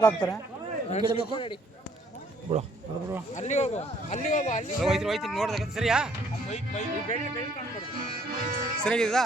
ಹಾಕ್ತಾರೆ ಬಿಡು ಬಿಡು ಅಲ್ಲಿ ಹೋಗು ಹೋಯ್ತೀನಿ ನೋಡ್ದಾಗ ಸರಿಯಾ ಸರಿಯಾಗಿದ್ದಾ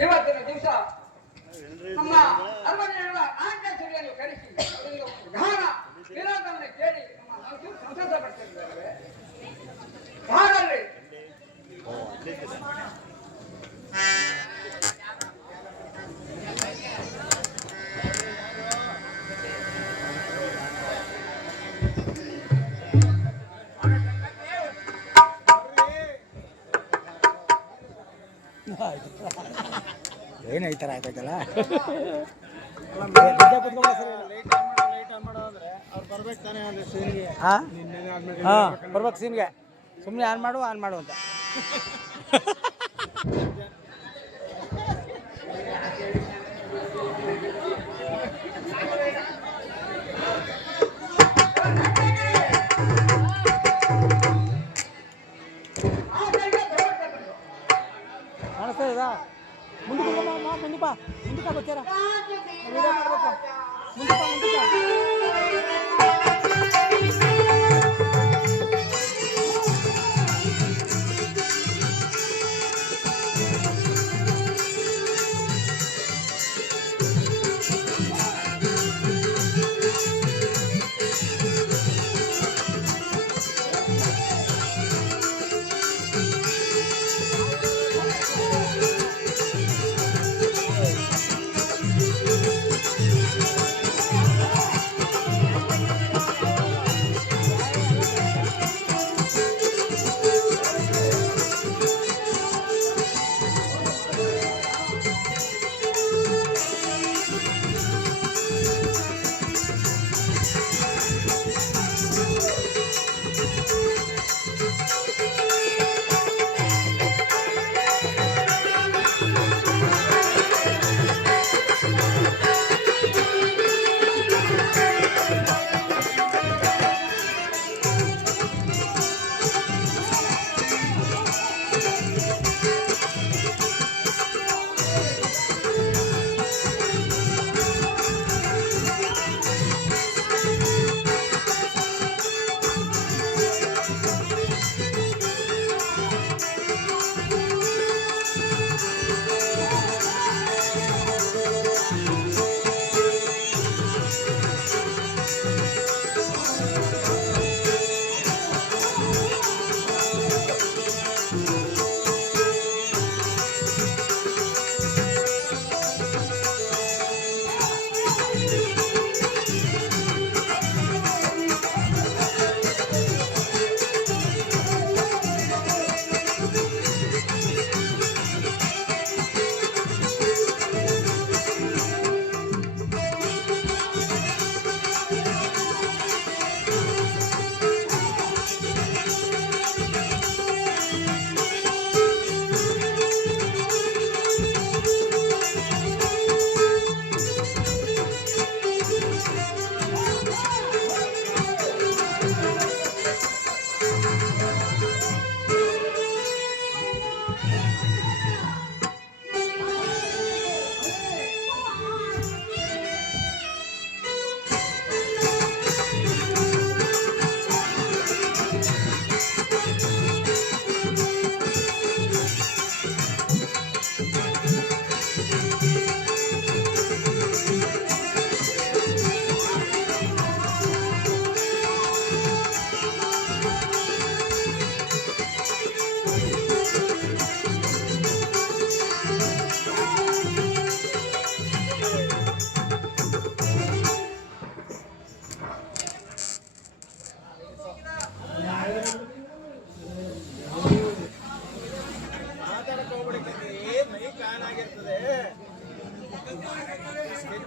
ಇವತ್ತಿನ ದಿವಸ ನಮ್ಮ ಅರಮನೆಯಲ್ಲ ಆಜ್ಞಾಚರ್ಯನ್ನು ಕರೆಸಿ ಗಾನ ವಿನೋದವನ್ನು ಕೇಳಿ ನಮ್ಮ ಸಂತೋಷ ಪಡ್ತಿದ್ದೇವೆ. ಹಾಗಾಗಿ ಏನು ಈ ಥರ ಆಯ್ತಾಯ್ತಲ್ಲ ಹಾಂ ಬರ್ಬೇಕು ಸೀನ್ಗೆ ಸುಮ್ಮನೆ ಆನ್ ಮಾಡು ಅಂತ ಕಾಣಿಸ್ತಾ ಇದಾ ಮುಂದಕ್ಕೆ ಬರ್ತೀರಾ ಮುಂದಕ್ಕೆ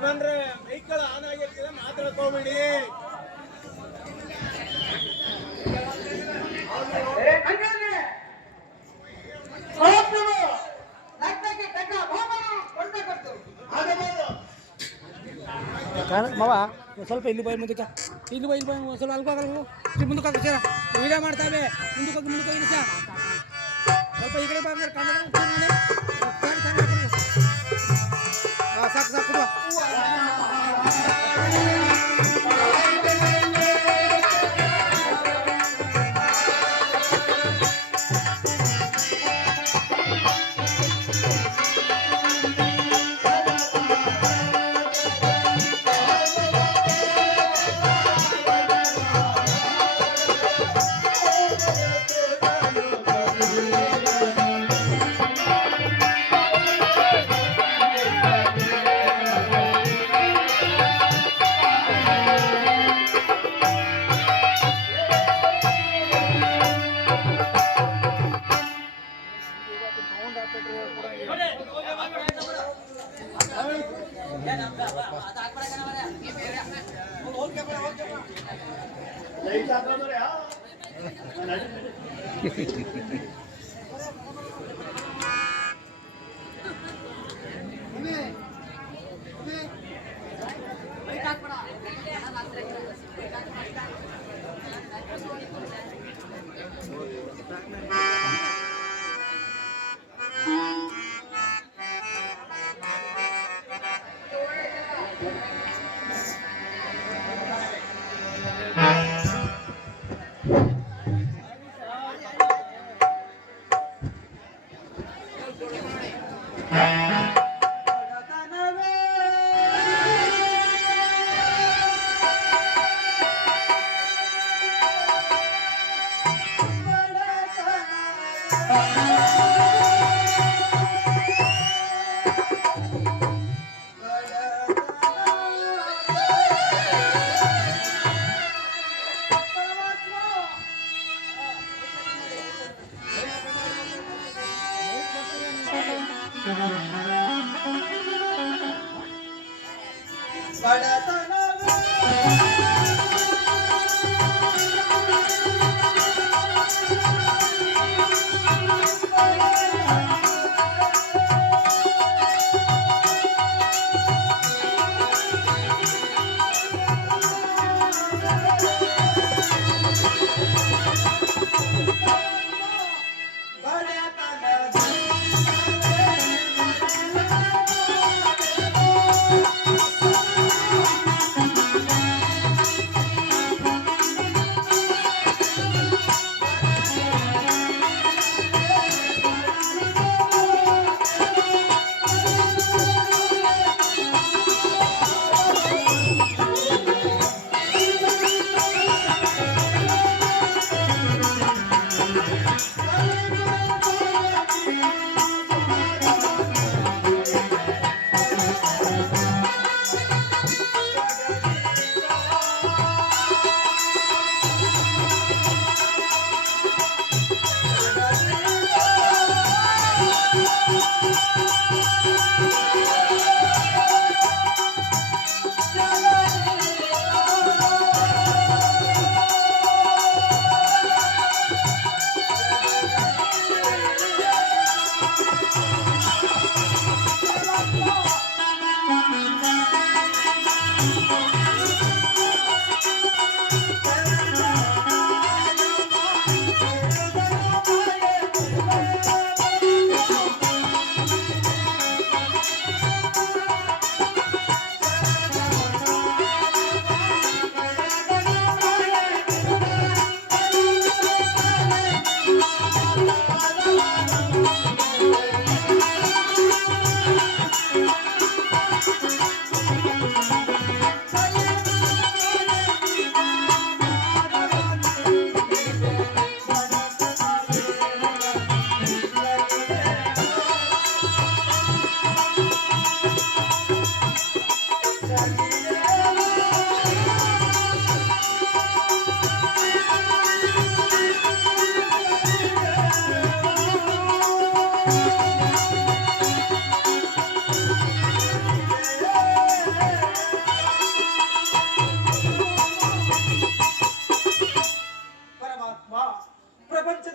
ಯಜಮಾನ್ರೆ ವೆಹಿಕಲ್ ಆನ್ ಆಗಿರ್ತದೆ ಮಾತಾಡ್ಕೋಬೇಡಿ. ಮಾವ ಸ್ವಲ್ಪ ಇಲ್ಲಿ ಬಾಯಿ ಮುಂದಕ್ಕೆ ಇಲ್ಲಿ ಬಾಯಿ ಸ್ವಲ್ಪ ಅಲ್ಕೋಗಲ್ಲ ಮುಂದಕ್ಕೆ ಹಾಕಿ ವೀಡಿಯೋ ಮಾಡ್ತಾವೆ ಮುಂದಕ್ಕೆ ಇಡಿ ಸರ್ ಸ್ವಲ್ಪ ಈ ಕಡೆ ಬಂದ್ರೆ ಸಾಕು ಸಾಕು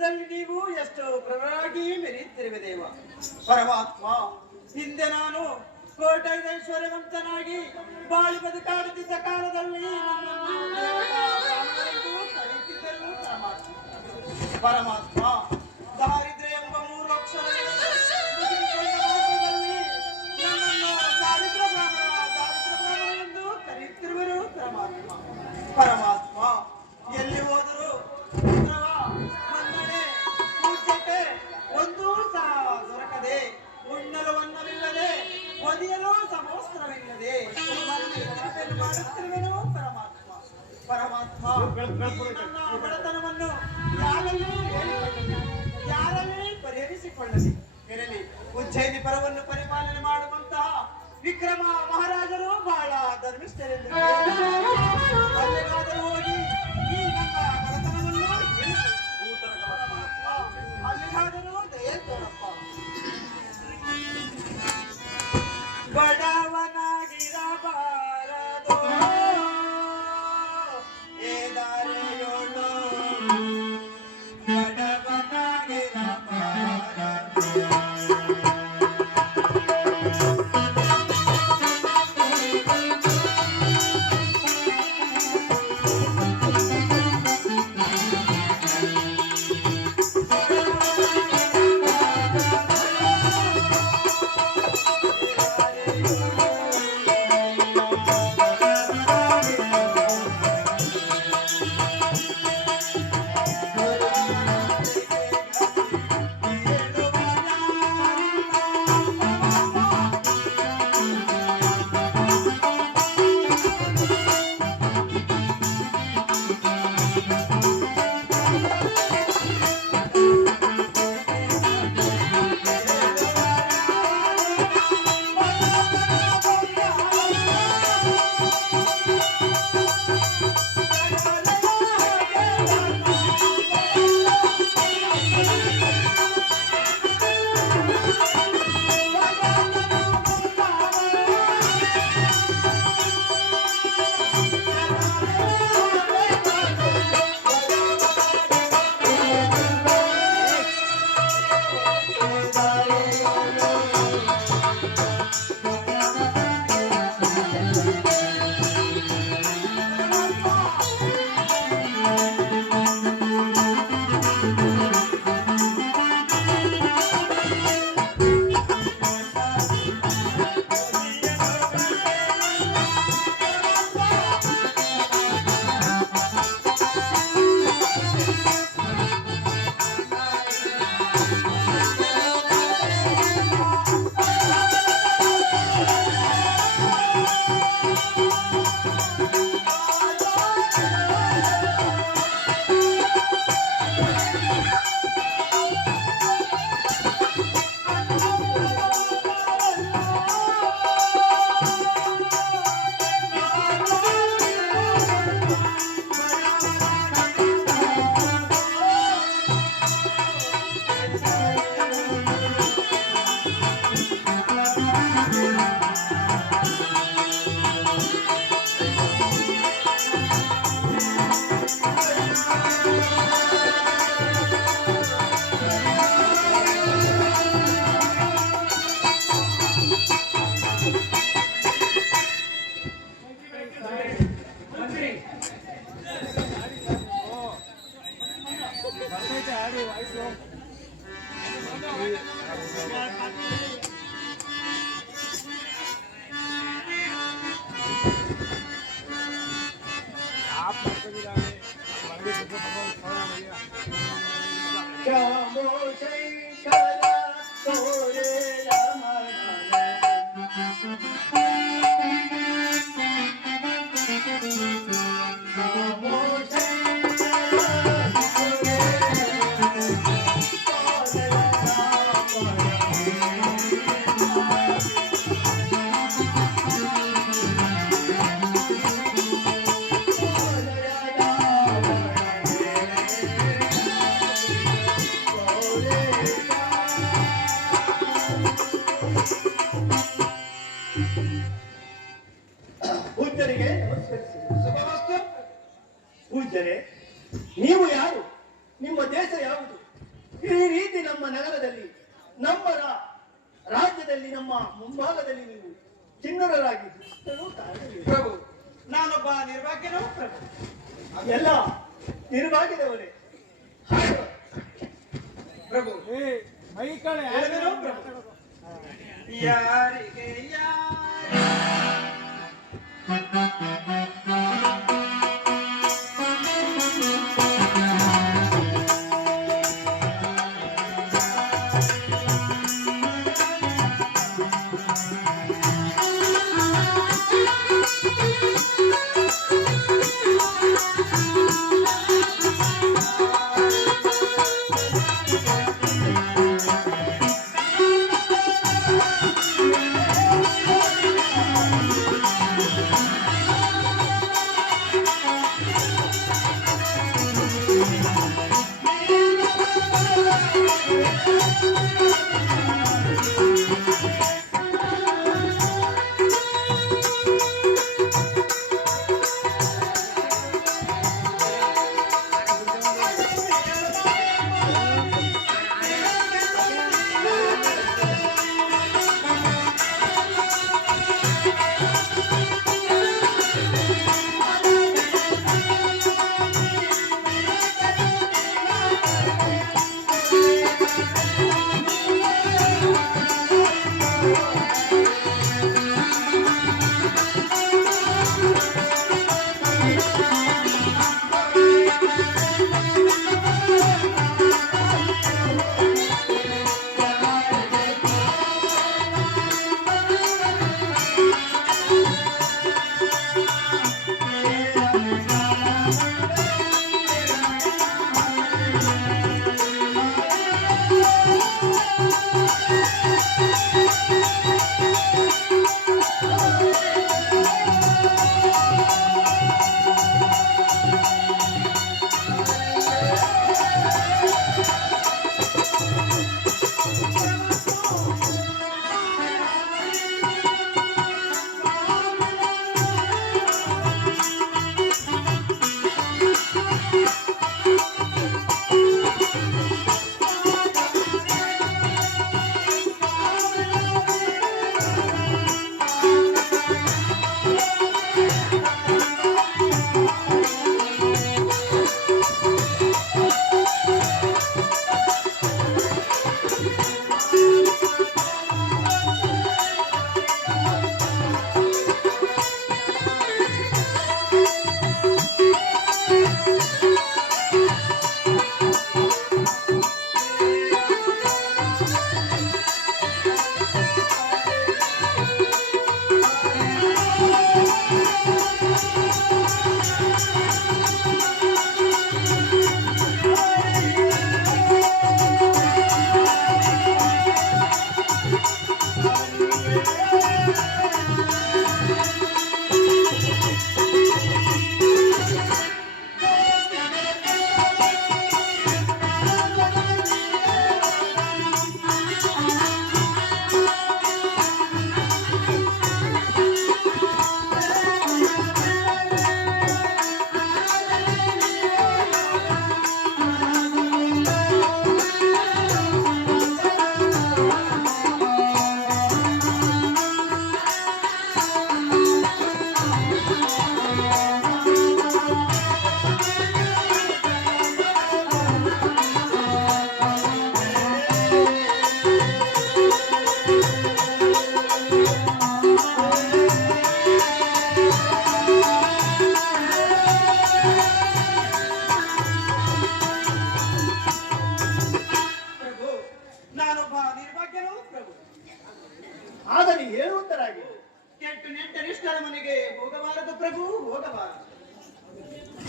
ಜಗತ್ತಲ್ಲಿ ನೀವು ಎಷ್ಟು ಪ್ರಬಲವಾಗಿ ಮೆರೆಯುತ್ತಿರುವೆ ದೇವ. ಪರಮಾತ್ಮ, ಹಿಂದೆ ನಾನು ಕೋಟೈಶ್ವರ್ಯವಂತನಾಗಿ ಬಾಳಿ ಬದುಕಾಡುತ್ತಿದ್ದ ಕಾಲದಲ್ಲಿ ಕರೆಯುತ್ತಿದ್ದರು ಪರಮಾತ್ಮ. ದಾರಿದ್ರ್ಯ ಎಂಬ 3 ಅಕ್ಷರಗಳು ನನ್ನನ್ನು ದಾರಿದ್ರ ಬ್ರಾಹ್ಮಣ ಎಂದು ಕರೆಯುತ್ತಿರುವರು ಪರಮಾತ್ಮ. ಪರಮಾತ್ಮ, ಎಲ್ಲಿ ಹೋದರೂ ಮನ್ನಣೆ ಪೂಜ್ಯತೆ ಒಂದೂ ಸಹ ದೊರಕದೆ, ಉಣ್ಣಲು ಅನ್ನವಿಲ್ಲದೆ, ಒದಿಯಲು ಸಮವಸ್ತ್ರವಿಲ್ಲದೆ ಮಾಡುತ್ತಿರುವೆನು ಪರಮಾತ್ಮ. ಪರಮಾತ್ಮ, ನನ್ನ ಬಡತನವನ್ನು ಯಾರಲ್ಲಿ ಪರಿಹರಿಸಿಕೊಳ್ಳಲಿ. ಇರಲಿ, ಉಜ್ಜಯಿನಿ ಪರವನ್ನು ಪರಿಪಾಲನೆ ಮಾಡುವಂತಹ ವಿಕ್ರಮ ಮಹಾರಾಜರು ಬಹಳ ಧರ್ಮಿಷ್ಠರೆಂದು ಅಲ್ಲಿಗಾದರೂ ಹೋಗಿ ಈ ನನ್ನ ಬಡತನವನ್ನು ಅಲ್ಲಿಗಾದರೂ ದಯೆ ತೋರಪ್ಪ. ಬಡವನಾಗಿರಬಾರದು ಏ ದಾರಿಯೋಳು, ಬಡವನಾಗಿರಬಾರದು. ಪೂಜ್ಯರಿಗೆ ನಮಸ್ಕರಿಸಿ. ಪೂಜ್ಯರೇ, ನೀವು ಯಾರು? ನಿಮ್ಮ ದೇಶ ಯಾವುದು? ಈ ರೀತಿ ನಮ್ಮ ನಗರದಲ್ಲಿ ನಮ್ಮ ರಾಜ್ಯದಲ್ಲಿ ನಮ್ಮ ಮುಂಭಾಗದಲ್ಲಿ ನೀವು ಚಿನ್ನರಾಗಿ ದುಷ್ಟರು ಕಾರಣವಿಲ್ಲ. ಪ್ರಭು ನಾನೊಬ್ಬ ನಿರ್ಭಾಗ್ಯನೋ ಪ್ರಭು, ಎಲ್ಲ ನಿರ್ಭಾಗ್ಯದವರೇ. ಪ್ರಭು ಮೈಕಳೆ ಹೇಳಿದೆನೋ ಪ್ರಭು, ಯಾರಿಗೆ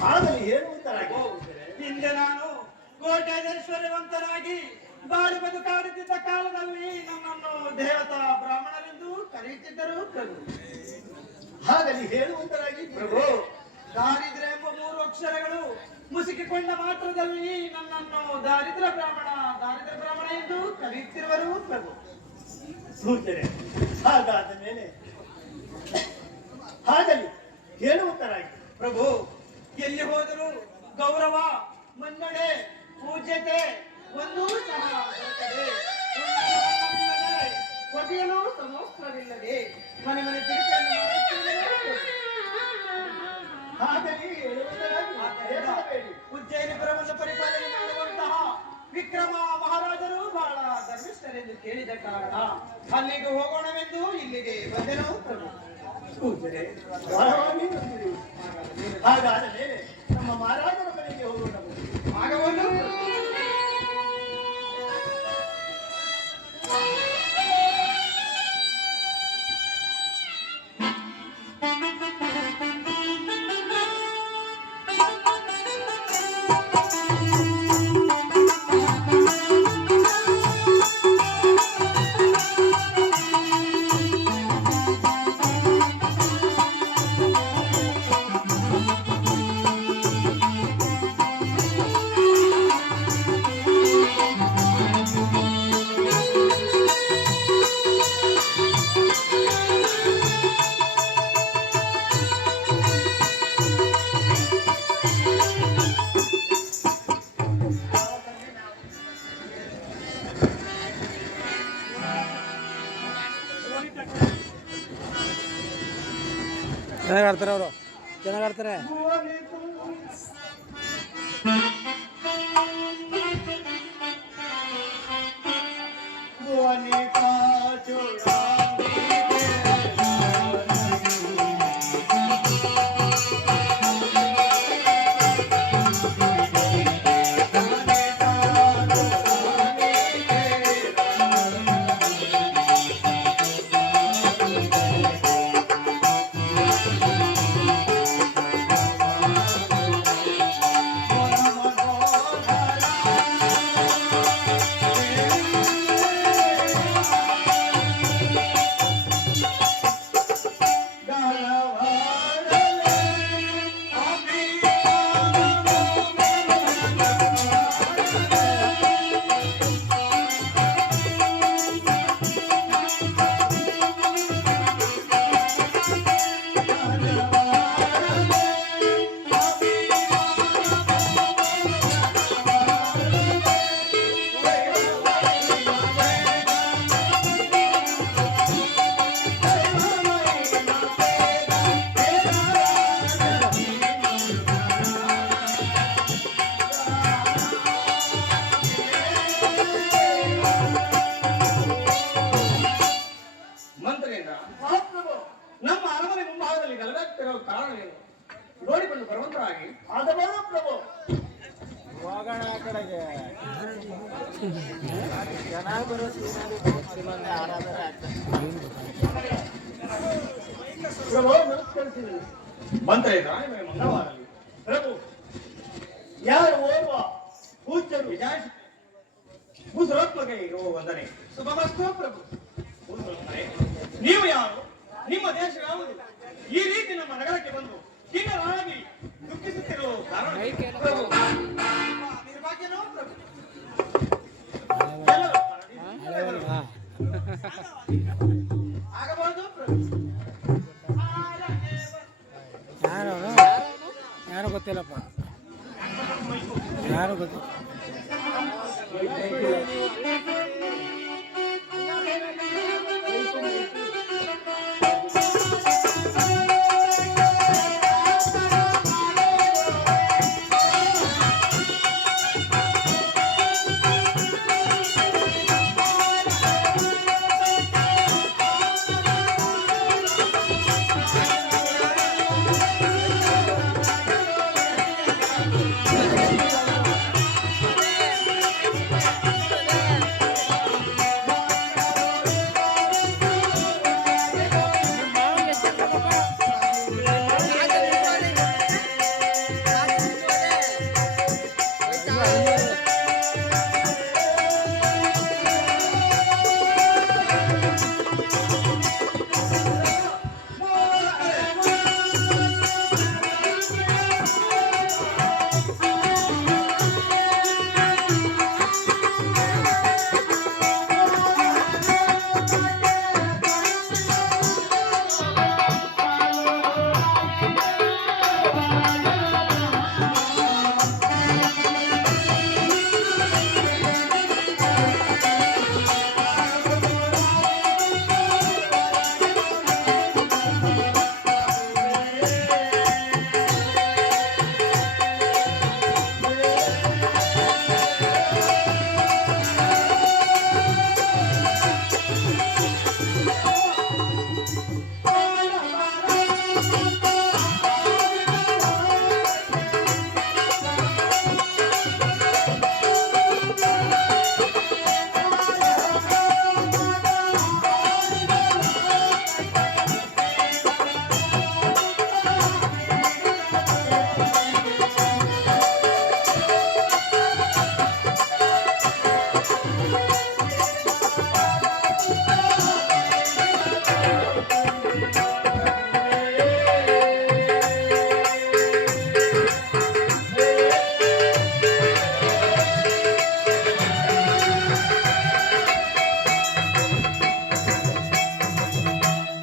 ಆಗಲಿ ಹೇಳುವಂತರಾಗಿ ಹಿಂದೆ ನಾನು ಕೋಟ್ಯಾಧೀಶ್ವರವಂತನಾಗಿ ಬಾಳಿ ಬದುಕಾಡುತ್ತಿದ್ದ ಕಾಲದಲ್ಲಿ ನನ್ನನ್ನು ದೇವತಾ ಬ್ರಾಹ್ಮಣರೆಂದು ಕರೆಯುತ್ತಿದ್ದರು ಪ್ರಭು. ಆಗಲಿ ಹೇಳುವಂತರಾಗಿ ಪ್ರಭು, ದಾರಿದ್ರ್ಯ ಎಂಬ 3 ಅಕ್ಷರಗಳು ಮುಸುಕಿಕೊಂಡ ಮಾತ್ರದಲ್ಲಿ ನನ್ನನ್ನು ದಾರಿದ್ರ್ಯ ಬ್ರಾಹ್ಮಣ ಎಂದು ಕರೆಯುತ್ತಿರುವರು ಪ್ರಭು. ಸೂಚನೆ ಹಾಗಾದ ಮೇಲೆ ಆಗಲಿ ಹೇಳುವಂತರಾಗಿ ಪ್ರಭು, ಎಲ್ಲಿ ಹೋದರೂ ಗೌರವ, ಮನ್ನಣೆ, ಪೂಜ್ಯತೆ, ಒಂದೂ ಸಹ ದೊರಕದೆ ಒಗೆಯಲು ಸಮವಸ್ತ್ರವಿಲ್ಲದೆ ಮನೆ ಮನೆ ತಿರುಚನ್ನು ಮಾಡುತ್ತಿರುವುದು. ಹಾಗಲಿ ಹೇಳುವುದರಾಗಿ ಹೇಳಬೇಡಿ. ಉಜ್ಜಯಿನಿಪುರವನ್ನು ಪರಿಪಾಲನೆ ಮಾಡುವಂತಹ ವಿಕ್ರಮ ಮಹಾರಾಜರು ಬಹಳ ಧರ್ಮಿಷ್ಠರೆಂದು ಕೇಳಿದ ಕಾರಣ ಅಲ್ಲಿಗೆ ಹೋಗೋಣವೆಂದು ಇಲ್ಲಿಗೆ ಬಂದೆನು ಪ್ರಭು. ಪೂಜ್ಯರೇ, ಬಹಳವಾಗಿ ಬಂದಿರಿ. ಹಾಗಾದ ಮೇಲೆ ನಮ್ಮ ಮಹಾರಾಜರ ಬಳಿಗೆ ಹೋಗೋಣ. ಆಗಬಹುದು. ಚೆನ್ನಾಗಿ ಆಡ್ತಾರೆ ಅವರು, ಚೆನ್ನಾಗಿ ಆಡ್ತಾರೆ. ಮಂತ್ರಿಯಿಂದ ನಮ್ಮ ಅರಮನೆ ಮುಂಭಾಗದಲ್ಲಿ ಗಲಭೆಯಾಗ್ತಿರೋ ಕಾರಣವೇನು ನೋಡಿಕೊಂಡು ಬರುವಂತರಾಗಿ ಆಗಬಾರ ಪ್ರಭು. ಹೋಗೋಣ ಆ ಕಡೆಗೆ. ಪ್ರಭು ನಮಸ್ಕರಿಸಿರಿ. ಮಂತ್ರಿಯಿಂದ ಮಂಗಳವಾರದಲ್ಲಿ ಪ್ರಭು, ಯಾರು ಓರ್ವ ಪೂಜ್ಯರು ಭೂಸರೋತ್ಮಕ ಇರುವ ವಂದನೆ ಶುಭಮಸ್ತು ಪ್ರಭು. ಭೂಸರೋತ್ಮರೆ, ನೀವು ಯಾರು? ನಿಮ್ಮ ದೇಶ ಯಾವುದು? ಈ ರೀತಿ ನಮ್ಮ ನಗರಕ್ಕೆ ಬಂದು ಕಿನ್ನರಾಗಿ ದುಃಖಿಸುತ್ತಿರುವ ಕಾರಣ ಪ್ರಭು. ನಿರ್ಭಾಗ್ಯನೋ ಪ್ರಭು. ಎಲ್ಲರೂ ಆಗಬಹುದು ಪ್ರಭು. ಯಾರು ಯಾರು ಗೊತ್ತಿಲ್ಲಪ್ಪ, ಯಾರು ಗೊತ್ತಿಲ್ಲ.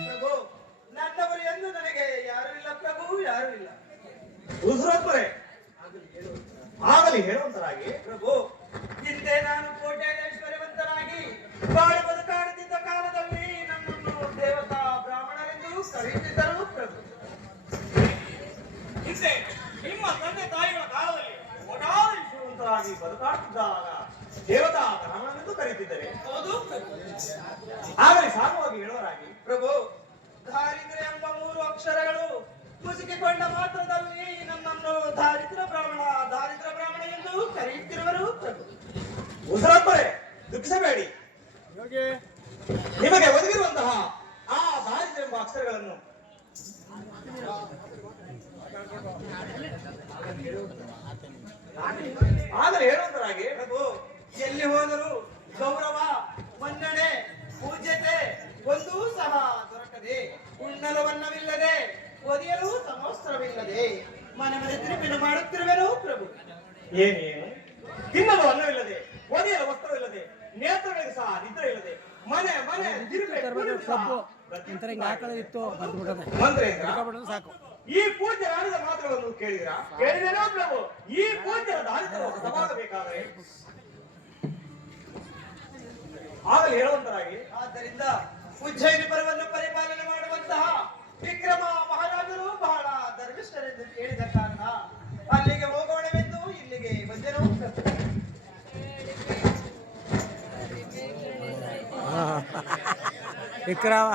ಪ್ರಭು, ನನ್ನವರು ಎಂದು ನನಗೆ ಯಾರು ಇಲ್ಲ ಪ್ರಭು, ಯಾರು ಇಲ್ಲ. ಉಸಿರೊಬ್ಬರೇ ಆಗಲಿ ಹೇಳುವಂತರಾಗಿ ಪ್ರಭು, ಹಿಂದೆ ನಾನು ಕೋಟ್ಯಾಧೀಶ್ವರವಂತನಾಗಿ ಬಾಳು ಬದುಕಾಡುತ್ತಿದ್ದ ಕಾಲದಲ್ಲಿ ನನ್ನನ್ನು ದೇವತಾ ಬ್ರಾಹ್ಮಣರೆಂದು ಕರೆಯುತ್ತಿದ್ದರು ಪ್ರಭು. ಹಿಂದೆ ನಿಮ್ಮ ತಂದೆ ತಾಯಿಗಳ ಕಾಲದಲ್ಲಿ ಕೋಟಾಧೀಶ್ವರವಂತರಾಗಿ ಬದುಕಾಡುತ್ತಿದ್ದಾಗ ದೇವತಾ ಬ್ರಾಹ್ಮಣನೆಂದು ಕರೆಯುತ್ತಿದ್ದರೆ ಹೌದು ಪ್ರಭು. ಆಗಲಿ ಸಾಗುವಾಗಿ ಹೇಳುವರಾಗಿ ಪ್ರಭು, ದಾರಿದ್ರ್ಯ ಎಂಬ 3 ಅಕ್ಷರಗಳು ಮುಸುಕಿಕೊಂಡ ಮಾತ್ರದಲ್ಲಿ ನಮ್ಮನ್ನು ದಾರಿದ್ರ ಬ್ರಾಹ್ಮಣ ಎಂದು ಕರೆಯುತ್ತಿರುವರು ಪ್ರಭು. ಉಸಿರೊಬ್ಬರೇ ದುಃಖಿಸಬೇಡಿ. ಯೋಗಿ ನಿಮಗೆ ಒದಗಿರುವಂತಹ ಆ ದಾರಿದ್ರ್ಯ ಎಂಬ ಅಕ್ಷರಗಳನ್ನು ಆಗಲೇ ಹೇಳುವಂತರಾಗಿ ಪ್ರಭು, ಎಲ್ಲಿ ಹೋದರೂ ಗೌರವ, ಮನ್ನಣೆ, ಪೂಜ್ಯತೆ ಒಂದೂ ಸಹ ದೊರಕದೆ, ಉಣ್ಣಲು ಅನ್ನವಿಲ್ಲದೆ, ಒದಿಯಲು ಸಮವಸ್ತ್ರವಿಲ್ಲದೆ ಮನೆ ಮನೆ ತಿರುಪಿನ ಮಾಡುತ್ತಿರುವೆನು ಪ್ರಭು. ಏನೇನು ತಿನ್ನಲು ಅನ್ನವಿಲ್ಲದೆ, ಒದೆಯಲು ವಸ್ತ್ರವಿಲ್ಲದೆ, ನೇತ್ರಗಳಿಗೆ ಸಹ ನಿದ್ರೆ ಇಲ್ಲದೆ, ಮನೆ ಮನೆ ತಿರುಗಿ ಕುಡಿದು ಸಹ ಒಂಥರ ಹಿಂಗೆ ಹಾಕೊಳ್ಳೋದಿತ್ತು ಬರ್ದು ಬಿಡೋದೆ ಮಂತ್ರೇಂದ್ರ, ಹಿಡ್ಕೊಂಡ್ಬಿಡೋದು ಸಾಕು. ಈ ಪೂಜ್ಯರ ಆಡಿದ ಮಾತುಗಳನ್ನು ಕೇಳಿದಿರಾ? ಕೇಳಿದೇನೋ ಪ್ರಭು? ಈ ಪೂಜ್ಯರ ದಾರಿದ್ರ್ಯವು ಹತವಾಗಬೇಕಾದರೆ ಆಗಲೇ ಹೇಳುವಂತರಾಗಿ ಆದ್ದರಿಂದ ಉಜ್ಜಯಿನಿ ಪರ್ವನ್ನು ಪರಿಪಾಲನೆ ಮಾಡುವಂತಹ ವಿಕ್ರಮ ಮಹಾರಾಜರು ಬಹಳ ಧರ್ಮಿಷ್ಠರೆಂದು ಕೇಳಿದ ಕಾರಣ ಅಲ್ಲಿಗೆ ಹೋಗೋಣವೆಂದು ಇಲ್ಲಿಗೆ ಬಂದೆನು ಪ್ರಭು. ವಿಕ್ರಮ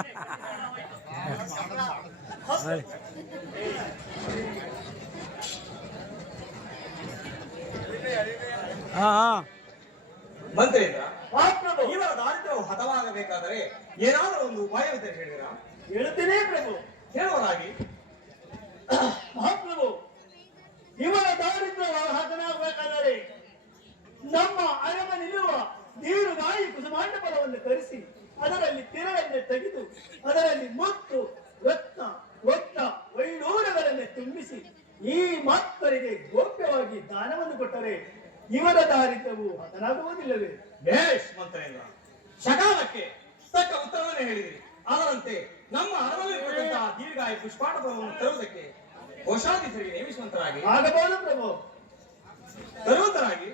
ಮಂತ್ರೇಂದ್ರ, ಹಾ ಪ್ರಭು, ಇವರ ದಾರಿದ್ರ್ಯವು ಹತವಾಗಬೇಕಾದರೆ ಏನಾದರೂ ಒಂದು ಉಪಾಯವಿದ್ದರೆ ಹೇಳಿದಿರಾ? ಹೇಳುತ್ತೇನೆ ಪ್ರಭು. ಹೇಳುವರಾಗಿ ಮಹಾಪ್ರಭು, ಇವರ ದಾರಿದ್ರ್ಯ ಹತನಾಗಬೇಕಾದರೆ ನಮ್ಮ ಅರಮನೆಯಲ್ಲಿರುವ ನೀರುಗಾಯಿ ಕುಸುಮಾಂಡಫಲವನ್ನು ತರಿಸಿ ಅದರಲ್ಲಿ ತಿರಳನ್ನೇ ತೆಗೆದು ಅದರಲ್ಲಿ ಮುತ್ತು, ರತ್ನ, ಒತ್ತ, ವೈಡೂರಗಳನ್ನೇ ತುಂಬಿಸಿ ಈ ಮಾತ್ತರಿಗೆ ಗೋಪ್ಯವಾಗಿ ದಾನವನ್ನು ಕೊಟ್ಟರೆ ಇವರ ದಾರಿದ್ರ್ಯವು ಹತನಾಗುವುದಿಲ್ಲವೇ? ಬೇಷ್ ಮಂತ್ರೇಂದ್ರ, ಸಕಾಲಕ್ಕೆ ತಕ್ಕ ಉತ್ತರವನ್ನೇ ಹೇಳಿದಿರಿ. ಅದರಂತೆ ನಮ್ಮ ಅರಮನೆಯಲ್ಲಿರತಕ್ಕಂತಹ ದೀರ್ಘಾಯಿ ಪುಷ್ಪಾಂಡವನ್ನು ತರುವುದಕ್ಕೆ ಕೋಶಾಧಿಕಾರಿಗೆ ನೇಮಿಸುವಂತರಾಗಿ ಆಗಬಹುದು ಪ್ರಭು. ತರುವಂತರಾಗಿ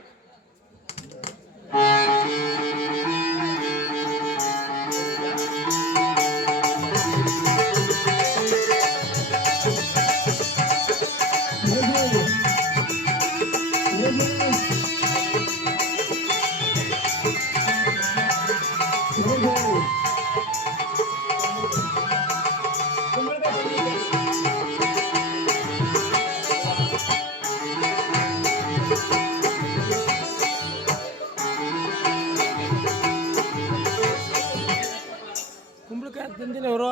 ಕುಂಬಳಕಾಯಿ ತಂದಿಲ್ಲ ಇವರು.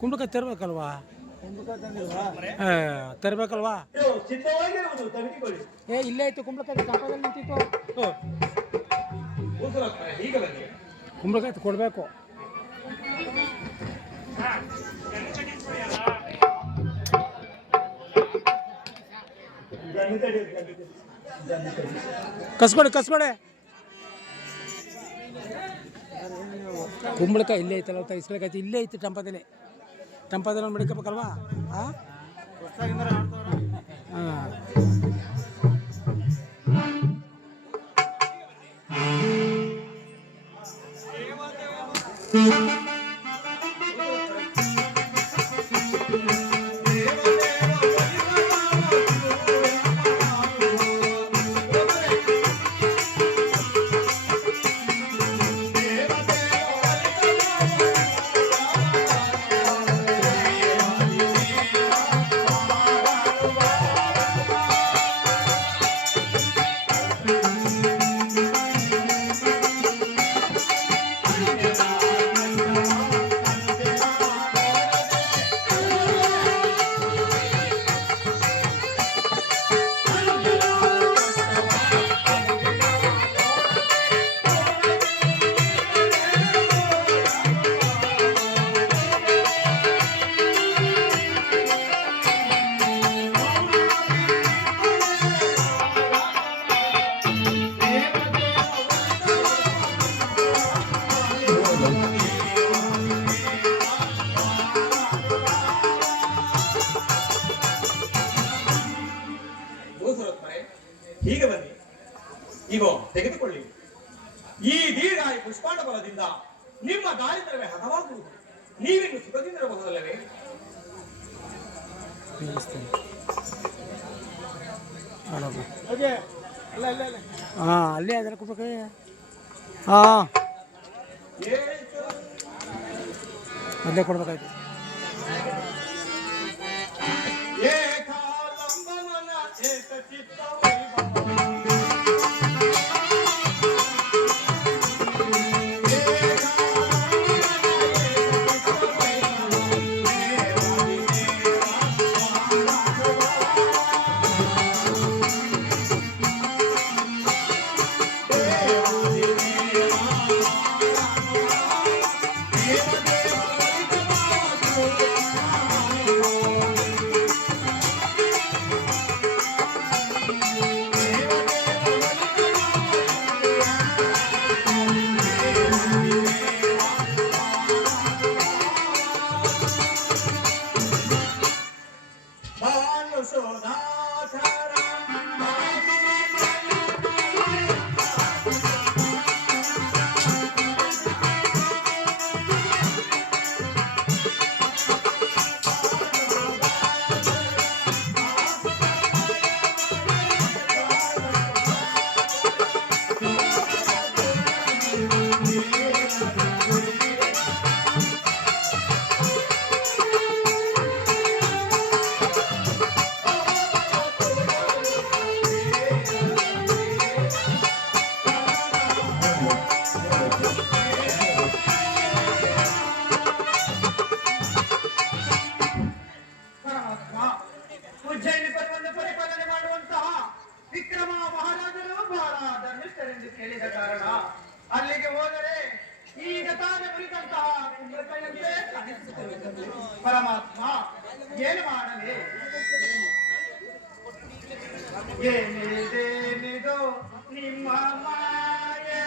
ಕುಂಬಳಕಾಯಿ ತರಬೇಕಲ್ವಾ? ತರಬೇಕಲ್ವಾ? ಇದು ಸಿದ್ಧವಾಗಿರುವುದು, ತೆಗೆದುಕೊಳ್ಳಿ. ಇಲ್ಲೇ ಇತ್ತು ಕುಂಬಳಕಾಯಿ, ಕಂಪದಲ್ಲಿ ನಿಂತಿತ್ತು. ಈಗ ಬನ್ನಿ. ಕುಂಬಳಕಾಯಿ ಕೊಡಬೇಕು. ಕಸ್ಕೊಡೆ. ಕುಂಬಳಕಾಯಿ ಇಲ್ಲೇ ಐತಲ್ಲ, ಇಸ್ಬೇಕಾಯ್ತು. ಇಲ್ಲೇ ಇತ್ತು ಟಂಪದಲ್ಲಿ ಮಡಿಕೋಬೇಕಲ್ವಾ? ಹಾಂ, ಹೀಗೆ ಬನ್ನಿ, ಇಗೋ ತೆಗೆದುಕೊಳ್ಳಿ. ಈ ದೀರ್ಘಾಯು ಪುಷ್ಪಾಂಡ ಫಲದಿಂದ ನಿಮ್ಮ ದಾರಿದ್ರ್ಯವೇ ಹದವಾಗುವುದು. ನೀವಿನ್ನು ಸುಖದಿಂದಿರಬಹುದಲ್ಲವೇ? ಹಾಗೆ ಅಲ್ಲ ಅಲ್ಲ ಅಲ್ಲ ಹಾಂ ಅಲ್ಲೇ ಅದರ ಕೊಡ್ಬೇಕು. ಹಾಂ ಅಲ್ಲೇ ಕೊಡ್ಬೇಕಾಯ್ತು. ಏಕಾಲಂಬಮನ ಏಕಚಿತ್ತ ವೈಭವ. ಉಜ್ಜಯಿನಿ ಪರ್ವವನ್ನು ಪರಿಪಾಲನೆ ಮಾಡುವಂತಹ ವಿಕ್ರಮ ಮಹಾರಾಜರು ಬಹಳ ಧರ್ಮಿಷ್ಠರೆಂದು ಕೇಳಿದ ಕಾರಣ ಅಲ್ಲಿಗೆ ಹೋದರೆ ಈಗ ತಾನೇ ಮುರಿದಂತಹ ಕುಂಬಳಕಾಯಿಯಂತೆ ಕಾಣಿಸುತ್ತದೆ. ಪರಮಾತ್ಮ ಏನು ಮಾಡಲಿ? ಏನಿದೇನಿದು ನಿಮ್ಮ ಮಾಯೆ?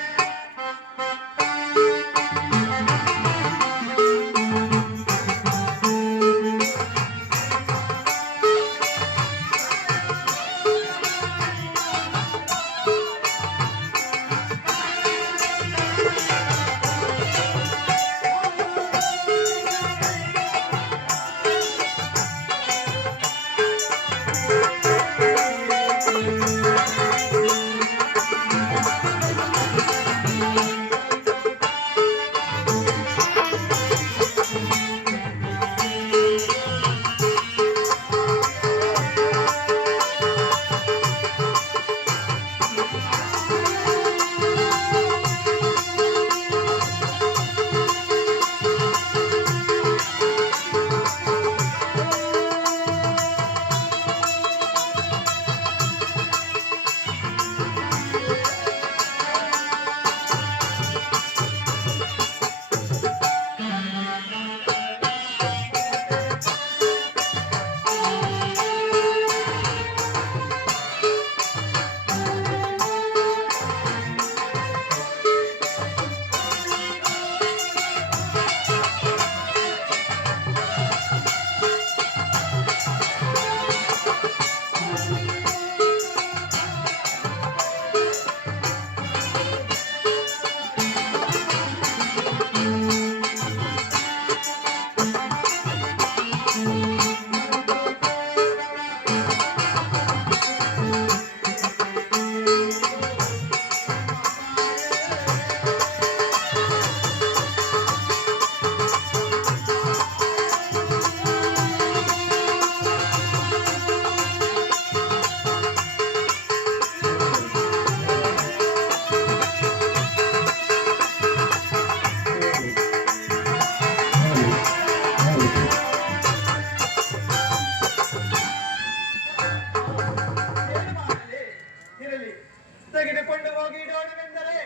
ತೆಗೆದುಕೊಂಡು ಹೋಗಿ ಇಡೋಣವೆಂದರೆ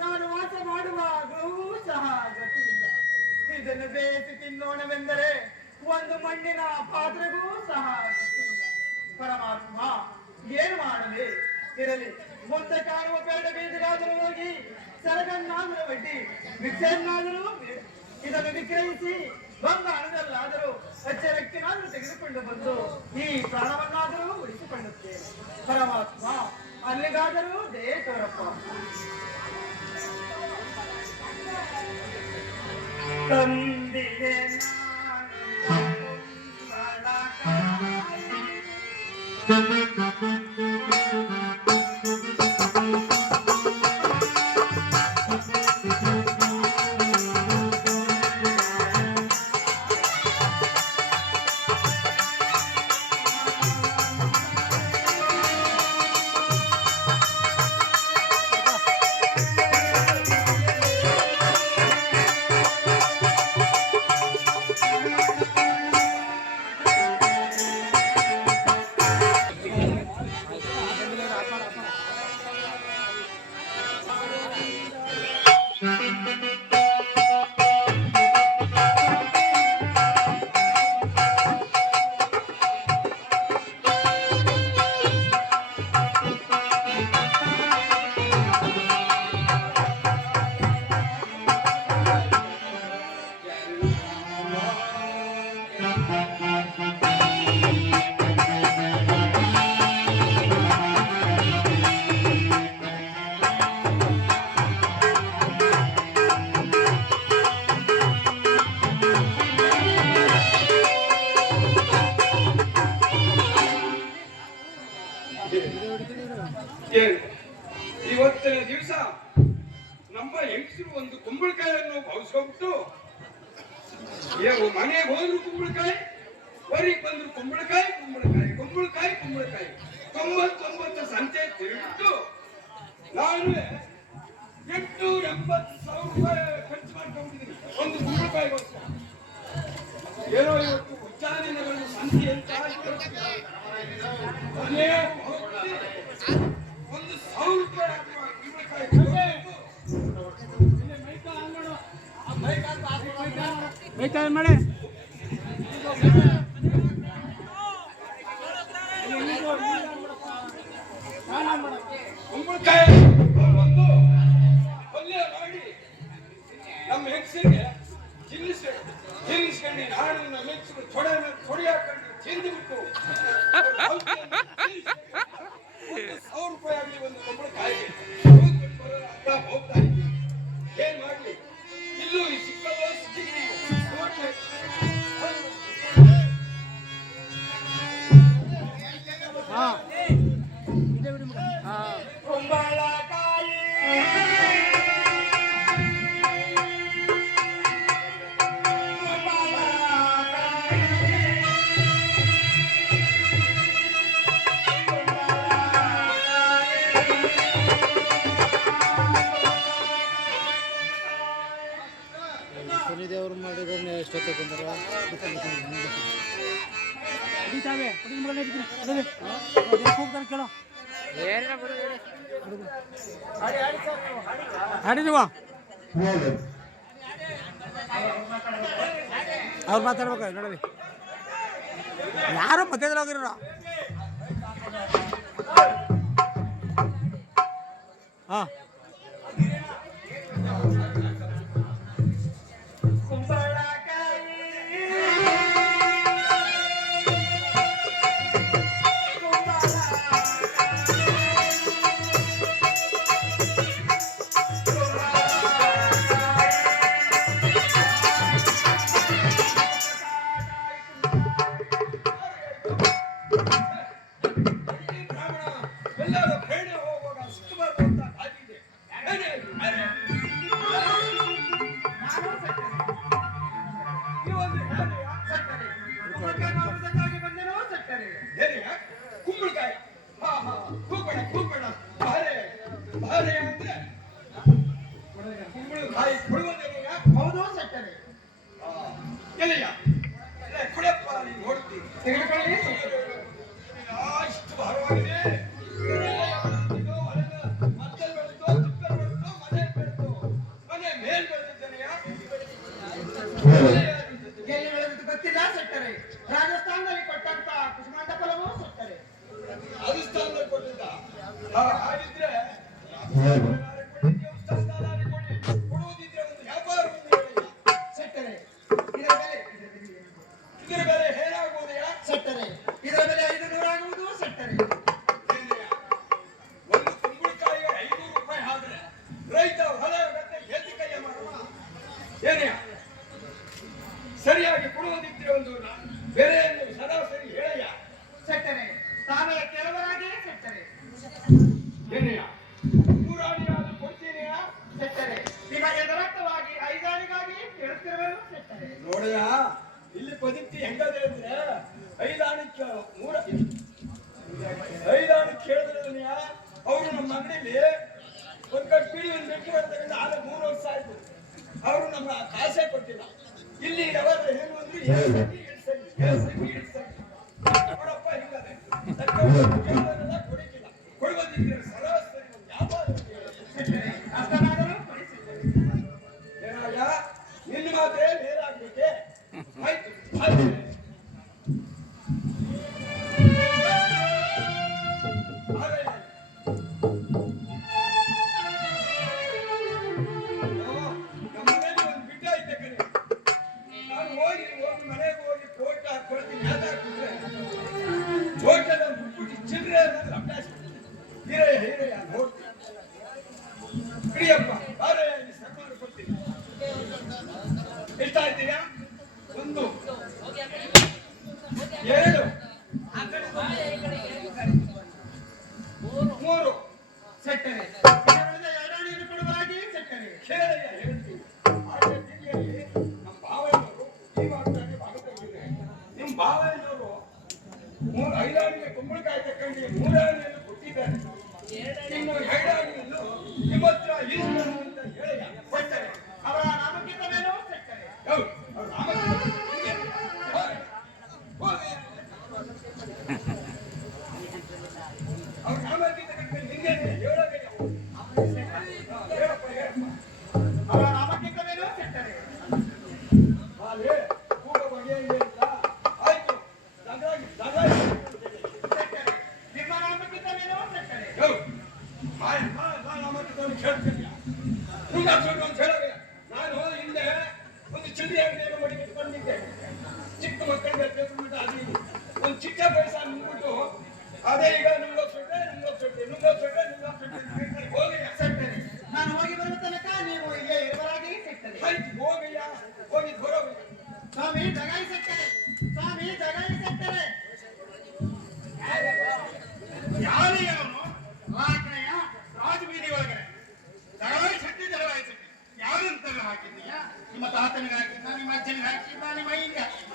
ನಾನು ವಾಸ ಮಾಡುವಾಗಲೂ ಸಹ ಗತಿಯಿಲ್ಲ. ಇದನ್ನು ಬೇಯಿಸಿ ತಿನ್ನೋಣವೆಂದರೆ ಒಂದು ಮಣ್ಣಿನ ಪಾತ್ರೆಗೂ ಸಹ ಗತಿಯಿಲ್ಲ. ಪರಮಾತ್ಮ ಏನು ಮಾಡಲಿ? ಇರಲಿ, ಮುಂದೆ ಕಾಣುವ ಬೇಡ ಬೀದಿಗಾದರೂ ಹೋಗಿ ಸರಗನ್ನಾದರೂ ಬಡ್ಡಿ ಭಿಕ್ಷೆಯನ್ನಾದರೂ ಬೇಡ. ಇದನ್ನು ವಿಕ್ರಯಿಸಿ ಬಂಗಾಳದಲ್ಲಾದರೂ ಎಚ್ಚರಕ್ಕಿನಾದರೂ ತೆಗೆದುಕೊಂಡು ಬಂದು ಈ ಪ್ರಾಣವನ್ನಾದರೂ ಉಳಿಸಿಕೊಳ್ಳುತ್ತೇನೆ. ಪರಮಾತ್ಮ ಅಲ್ಲಿಗಾದರೂ ದಯೆ ತೋರಪ್ಪ. ತಂದಿದೆ ಇವತ್ತಿನ ದಿವಸ ನಮ್ಮ ಹೆಂಗಸರು ಒಂದು ಕುಂಬಳಕಾಯಿಯನ್ನು ಭಾವಿಸ್ಕೊಂಡ್ಬಿಟ್ಟು ಮನೆಗೆ ಹೋದ್ರು ಕುಂಬಳಕಾಯಿ, ಹೊರಗೆ ಬಂದ್ರು ಕುಂಬಳಕಾಯಿ ಕುಂಬಳಕಾಯಿ ಕುಂಬಳಕಾಯಿ ಕುಂಬಳಕಾಯಿ 99 ಸಂತೆ ತಿರುಗಿಟ್ಟು ನಾನು 880,000 ರೂಪಾಯಿ ಖರ್ಚು ಮಾಡ್ಕೊಂಡಿದ್ದೀನಿ ಒಂದು ಕುಂಬಳಕಾಯಿಗೋಸ್ಕರ. ಏನೋ ಇವತ್ತು ಉಚ್ಚಾರಣೆಗಳು ಸಂತೆ ಅಂತ ಮನೆ ಹೋಗಿ 1,000 ರೂಪಾಯಿ ಹಾಕುವ ಕುಂಬಳಕಾಯಿ ಬೇಕಾದ್ರೆ ಮಾಡಿ ಕುಂಬಳಕಾಯಿ ಒಂದು ಪಲ್ಯ ಮಾಡಿ ನಮ್ಮ ಹೆಂಗಸರಿಗೆ ತಿನ್ನಿಸ್ಕೊಂಡು ನಾಡು ನಮ್ಮ ಹೆಂಗಸರು ತೊಡೆ ಹಾಕೊಂಡು ತಿಂದುಬಿಟ್ಟು 1,000 ರೂಪಾಯಿ ಆಗಲಿ ಒಂದು ಕುಂಬಳಕಾಯಿಗೆ ಅಂತ ಹೋಗ್ತಾ ಇದ್ದೀವಿ. ಏನ್ ಮಾಡ್ಲಿ, ಇಲ್ಲೂ ಈ ಸಿಕ್ಕಲ್ಲ ಶನಿದೇವ್ರು ಮಾಡಿದ್ರೆ ಎಷ್ಟೊತ್ತಿಗೆ ಬಂದಾರ ಹಿಡಿತಾವೆ ಹೋಗ್ತಾರೆ ಕೇಳೋ ಹಾಡಿದೀವ ಅವ್ರು ಮಾತಾಡ್ಬೇಕು ನೋಡಿ ಯಾರು ಮಧ್ಯದಲ್ಲಿ ಹೋಗಿರೋ ಹಾಂ ಎಲ್ಲರೂ ಬೇಡ ಹೋಗುವಾಗ ಸುತ್ತಬಾರ್ದು ಅಂತ ಕಾದಿದೆ. ಕುಂಬಳಕಾಯಿ ಕೂಬೇಡ ಕೂಬೇಡ ಬಾರೆ ಬಾರೆ ಅಂದ್ರೆ ಕುಂಬಳಕಾಯಿ ಕೊಡುವುದೇನೀಗ? ಹೌದು ಸಕ್ಕರೆ. ಎಲೆಯ ಕುಡಿಯಪ್ಪ ನೀನು ನೋಡ್ತೀನಿ ತೆಗೆದುಕೊಳ್ಳಿ. ಇಷ್ಟು ಭಾರವಾಗಿದೆ. ಮತ್ತಲ್ಲಿ ಬೆಳೆದು ತಿಪ್ಪೆ ಬೆಳೆದು ಮನೆ ಬೆಳೆದು ಮನೆ ಮೇಲ್ ಬೆಳೆದಿದ್ದೇನೆಯ ಎಲ್ಲಿ ಬೆಳೆದಿದ್ದು ಗೊತ್ತಿಲ್ಲ ಸಕ್ಕರೆ. ರಾಜಸ್ಥಾನದಲ್ಲಿ ಕೊಟ್ಟಂತ ಕುಸುಮಾಂಡ ಫಲವೂ ಸಕ್ಕರೆ. ರಾಜಸ್ಥಾನದಲ್ಲಿ ಕೊಟ್ಟಿದ್ದ ಹಾಗಿದ್ರೆ ಕೊಡುವುದಿದ್ರೆ ಒಂದು ವ್ಯಾಪಾರ ಸಕ್ಕರೆ ಇದರ ಬೆಲೆ ಹೇಗಾಗುವುದೆಯಾ? ಸಕ್ಕರೆ ಇದರ ಬೆಲೆ 500 ಆಗುವುದು ಸಕ್ಕರೆ. ಐದಾಣಿಗೆ ಕುಂಬಳಕಾಯಿ ತಕ್ಕಂಡು ಮೂರಾಣಿಯನ್ನು ಕೊಟ್ಟಿದ್ದಾರೆ. ಇನ್ನು ಎರಡಾಣಿಯನ್ನು ನಿಮ್ಮ ಹತ್ರ ಈಶ್ವರ ಅಂತ ಹೇಳಿ ಸೆಟ್ಟರೆ ಅವರ ನಾಮಕ್ಕಿಂತವೇನೋ ಸೆಟ್ಟರೆ ಹೌದು, ಅವ್ರ ನಾಮಕ್ಕೆ ಹಿಂಗೆ. ಹೋಗಿ. ಅವ್ರ ನಾಮಕ್ಕೆ ತಕ್ಕಂತೆ ನಿಂಗೆ ಹೇಳೋದಿಲ್ಲ. ಹೇಳಪ್ಪ ಹೇಳಪ್ಪ. ಅವರ ನಾಮಕ್ಕಿಂತವೇನೋ ಸೆಟ್ಟರೆ ಹಾಗೆ ಕೂಗ ಬಗೆಯಲ್ಲಿ ಅಂತ ಆಯ್ತು. ಸೆಟ್ಟರೆ ನಿಮ್ಮ ನಾಮಕ್ಕಿಂತವೇನೋ ಸೆಟ್ಟರೆ ನಾನು ಹಿಂದೆ ಒಂದು ಚಿಲ್ಲಿ ಅಂಗಡಿಯನ್ನು ಮಡಿಕೊಂಡಿದ್ದೆ. ಚಿಕ್ಕ ಮಕ್ಕಳಿಗೆ ಬೇಕು ಅದು ಒಂದು ಚಿಕ್ಕ ಪೈಸ ನಿಂತ್ಬಿಟ್ಟು ಅದೇ ಈಗ ಹೋಗಿ ಸೆಟ್ಟರೆ ನಾನು ಹೋಗಿ ಬರುವ ತನಕ ನೀವು ಇಲ್ಲೇ ಇರುವರಾಗಿ ಸೆಟ್ಟರೆ ಆಯ್ತು ಹೋಗಯ್ಯ, ಹೋಗಿ ಬರೋ. ಸ್ವಾಮಿ ಜಗಾಯಿ ಸೆಟ್ಟರೆ ಸ್ವಾಮಿ ಜಗಾಯಿ ಸೆಟ್ಟರೆ ಯಾರೇ ಅವನು ರಾಕಣೆಯ ರಾಜಬೀದಿ ಒಳಗಡೆ ದಳವಾಯಿ ಶೆಟ್ಟಿ ಯಾರಂತೆಲ್ಲ ಹಾಕಿದ್ದೀಯ? ನಿಮ್ಮ ತಾತನಿಗೆ ಹಾಕಿದ್ದ, ನಿಮ್ಮ ಅಜ್ಜನಿಗೆ ಹಾಕಿದ್ದ, ನಿಮ್ಮ ಅಯ್ಯನಿಗೆ ಹಾಕಿದ್ದ?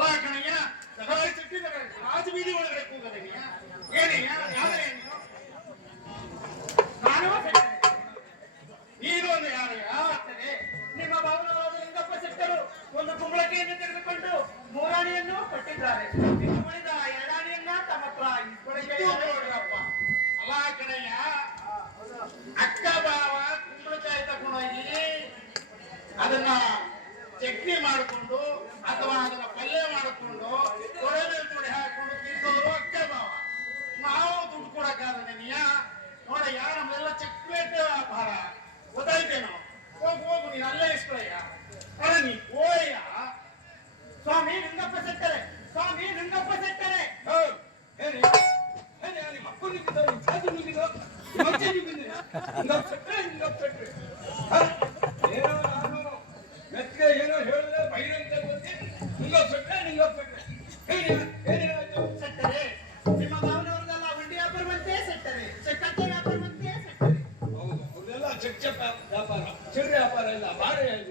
ರಾಕಣೆಯ ದಳವಾಯಿ ಶೆಟ್ಟಿ ರಾಜಬೀದಿ ಒಳಗಡೆ ಕೂಗದೀಯ ಏನಯ್ಯ? ಯಾರೇ ನೀನು? ನಾನು ಸೆಟ್ಟರೆ ನೀನು ಒಂದು ಯಾರಯ್ಯ? ನಿಮ್ಮ ಭಾವನವಾದ ಲಿಂಗಪ್ಪ ಸೆಟ್ಟರು ಒಂದು ಕುಂಬಳಕೆಯನ್ನು ತೆಗೆದುಕೊಂಡು ಮೂರಾಣಿಯನ್ನು ಕೊಟ್ಟಿದ್ದಾರೆ. ಇನ್ನು ಉಳಿದ ಎರಡಾಣಿಯನ್ನ ತಮ್ಮ ಹತ್ರ ಇಟ್ಕೊಳ್ಳಿಕ್ಕೆ ನೋಡ್ರಪ್ಪ, ಅಲ್ಲ ಕಣಯ್ಯ, ಅಕ್ಕ ಬಾವ ಕುಂಬಳಕಾಯಿ ತಗೊಂಡೋಗಿ ಅದನ್ನ ಚಟ್ನಿ ಮಾಡಿಕೊಂಡು ಅಥವಾ ಅದನ್ನ ಪಲ್ಯ ಮಾಡಿಕೊಂಡು ತೊಡೆ ಮೇಲೆ ತೊಡೆ ಹಾಕೊಂಡು ತಿಂದವರು ಅಕ್ಕ ಬಾವ. ನಾವು ದುಡ್ಡು ಕೊಡಕ್ಕಾದ್ರೆ ನೀಯ ನೋಡಯ್ಯ, ನಮ್ಮೆಲ್ಲ ಚಕ್ರೇಟ್ ವ್ಯಾಪಾರ ಗೊತ್ತಾಯ್ತೇನೋ. ಹೋಗು ನೀನು ಅಲ್ಲೇ ಇಸ್ಕೊಳಯ್ಯ. ಅಲ್ಲ ನೀ ಹೋಯ್ಯ. ಸ್ವಾಮಿ ಲಿಂಗಪ್ಪ ಸೆಟ್ಟರೆ ಸ್ವಾಮಿ ಲಿಂಗಪ್ಪ ಸೆಟ್ಟರೆ ಏನೋ ನಾನು ಮೆತ್ತಿಗೆ ಏನೋ ಹೇಳಿದ್ರೆ ಬೈರಂತ ಏನೇನಾಯ್ತು? ಸೆಟ್ಟರೆ ನಿಮ್ಮ ಭಾವನವರದೆಲ್ಲ ಉಂಡಿ ವ್ಯಾಪಾರವಂತೆ ಸೆಟ್ಟರೆ ಕಟ್ಟೆ ವ್ಯಾಪಾರವಂತೆ ಸೆಟ್ಟರೆ ಹೌದು, ಅವ್ರದೆಲ್ಲ ಚೆಕ್ ವ್ಯಾಪಾರ, ಚಿಲ್ಲರೆ ವ್ಯಾಪಾರ ಇಲ್ಲ. ಬಾರೆ ಹೇಳಿ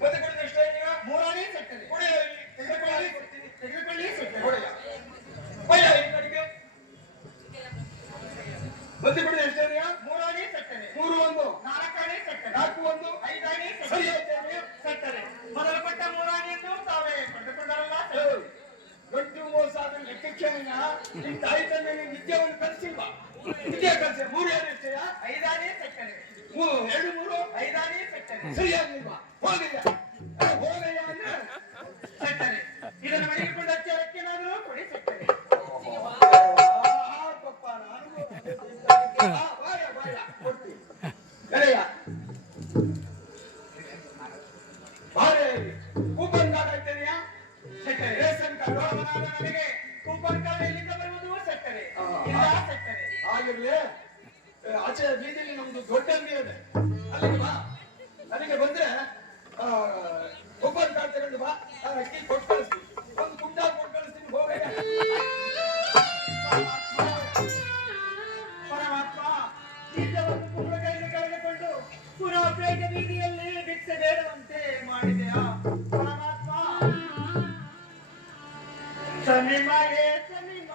ಮತ್ತೆ ಕೊಡಿದ ಎಷ್ಟೇ ಈಗ? ಮೂರಾಣಿ ಸೆಟ್ಟರೆ ಕೊಡಿ ಹೇಳಿ. ತೆಗೆದುಕೊಳ್ಳಿ, ಕೊಡ್ತೀನಿ. ತೆಗೆದುಕೊಳ್ಳಿ ಸೆಟ್ಟರೆ ಕೊಡಿಯ ಬಯ್ಯ ಈ ಕಡೆಗೆ ಮತ್ತೆ ಕೊಡಿದ ಎಷ್ಟೇ ಈಗ? ಮೂರಾಣಿ ಸೆಟ್ಟರೆ 3-1 ನಾಲ್ಕಾಣಿ ಸೆಟ್ಟರೆ 4-1 ಐದಾಣಿ ಸರಿ ಸೆಟ್ಟರೆ ಆಯ್ತು. ಸೆಟ್ಟರೆ ಮೊದಲು ಕೊಟ್ಟ ಮೂರಾಣಿಯನ್ನು ತಾವೇ ಕೊಂಡುಕೊಂಡರಲ್ಲ ಗಂಟು ಮೋಸ ಆದ್ರೆ ಲೆಕ್ಕಕ್ಕೆ ನಿಮ್ ತಾಯಿ ತಂದೆ ನಿತ್ಯವನ್ನು ಕಲಿಸಿಲ್ವಾ? ನಿತ್ಯ ಕಲಿಸಿ 3 ಏನು ಎಷ್ಟೆಯ? ಐದಾಣಿ ಸೆಟ್ಟರೆ 2-3 ಐದಾಣಿ ಸೆಟ್ಟರೆ ಸರಿಯಾಗಿಲ್ವಾ? ಹೋಗಯ್ಯ ಹೋಗಯ್ಯ ಅಂದ್ರೆ ಸೆಟ್ಟರೆ ಇದನ್ನು ಮಡಿಕೊಂಡು ಹಚ್ಚರಕ್ಕೆ ನಾನು ಕೊಡಿ ಸೆಟ್ಟರೆ ಪಾಪ ನಾನು ಬಾಯ ಕೊಡ್ತೀನಿ. ಕರೆಯ ಬಾರೆ ಕೂಪನ್ ಕಾರ್ಡ್ ಆಯ್ತೇನೆಯಾ? ಸೆಟ್ಟರೆ ರೇಷನ್ ಕಾರ್ಡ್ ಅವನಾದ ನನಗೆ ಕೂಪನ್ ಕಾರ್ಡ್ ಎಲ್ಲಿಂದ ಬರುವುದು ಸೆಟ್ಟರೆ ಇಲ್ಲ ಸೆಟ್ಟರೆ ಆಗಿರ್ಲಿ. ಆಚೆ ಬೀದಿಲಿ ನಮ್ದು ದೊಡ್ಡ ಅಂಗಡಿ ಇದೆ, ಅಲ್ಲಿಗೆ ಬಾ. ಅಲ್ಲಿಗೆ ಬಂದ್ರೆ ಕೂಪನ್ ಕಾರ್ಡ್ ತಗೊಂಡು ಬಾ, ನಾನು ಅಕ್ಕಿ ಕೊಟ್ಟು ಕಳಿಸ್ತೀನಿ. ಒಂದು ಕುಂಡ ಕೊಟ್ಟು ಕಳಿಸ್ತೀನಿ. ಹೋಗಯ್ಯ. ಪರಮಾತ್ಮ ನಿಜವನ್ನು ಕುಂಬಳಕಾಯಿಯನ್ನು ಕಳೆದುಕೊಂಡು ಪುನಃ ಪೇಟೆ ಬೀದಿಯಲ್ಲಿ ಭಿಕ್ಷೆ ಬೇಡವಂತೆ ಮಾಡಿದೆಯಾ ಪರಮಾತ್ಮ? ಶನಿಮಗೆ ಶನಿಮ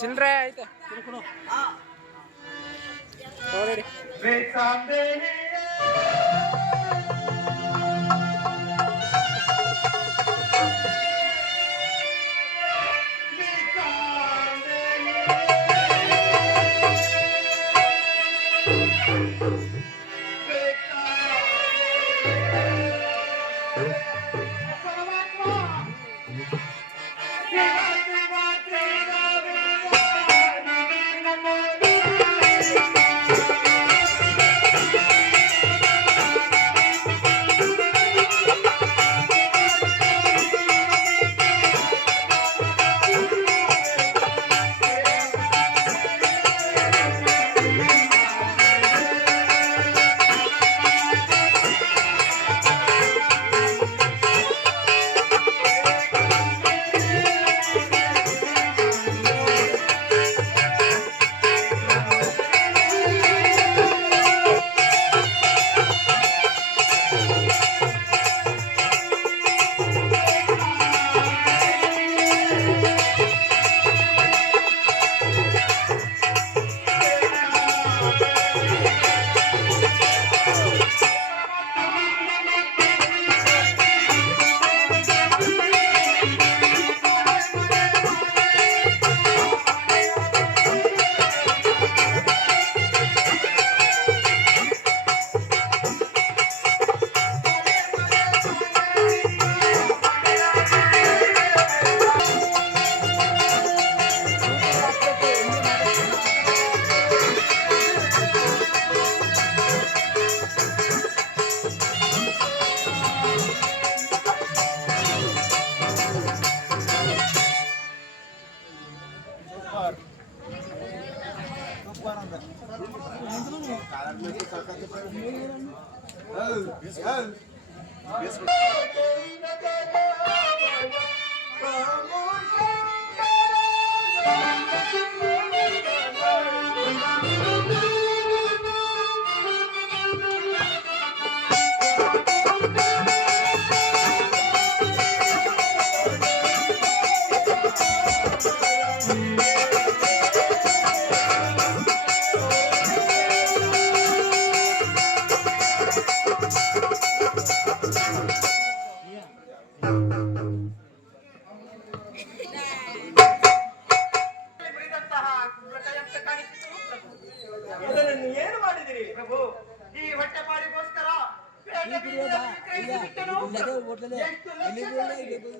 ಚಿಲ್ರೆ ಐತೆ ಕೊಡು ತಗೊಳ್ಳಿ.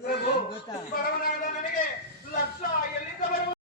ಪ್ರಭು ಬಡವನಾದ ನನಗೆ ಲಕ್ಷ ಎಲ್ಲಿಂದ ಬರುವುದು?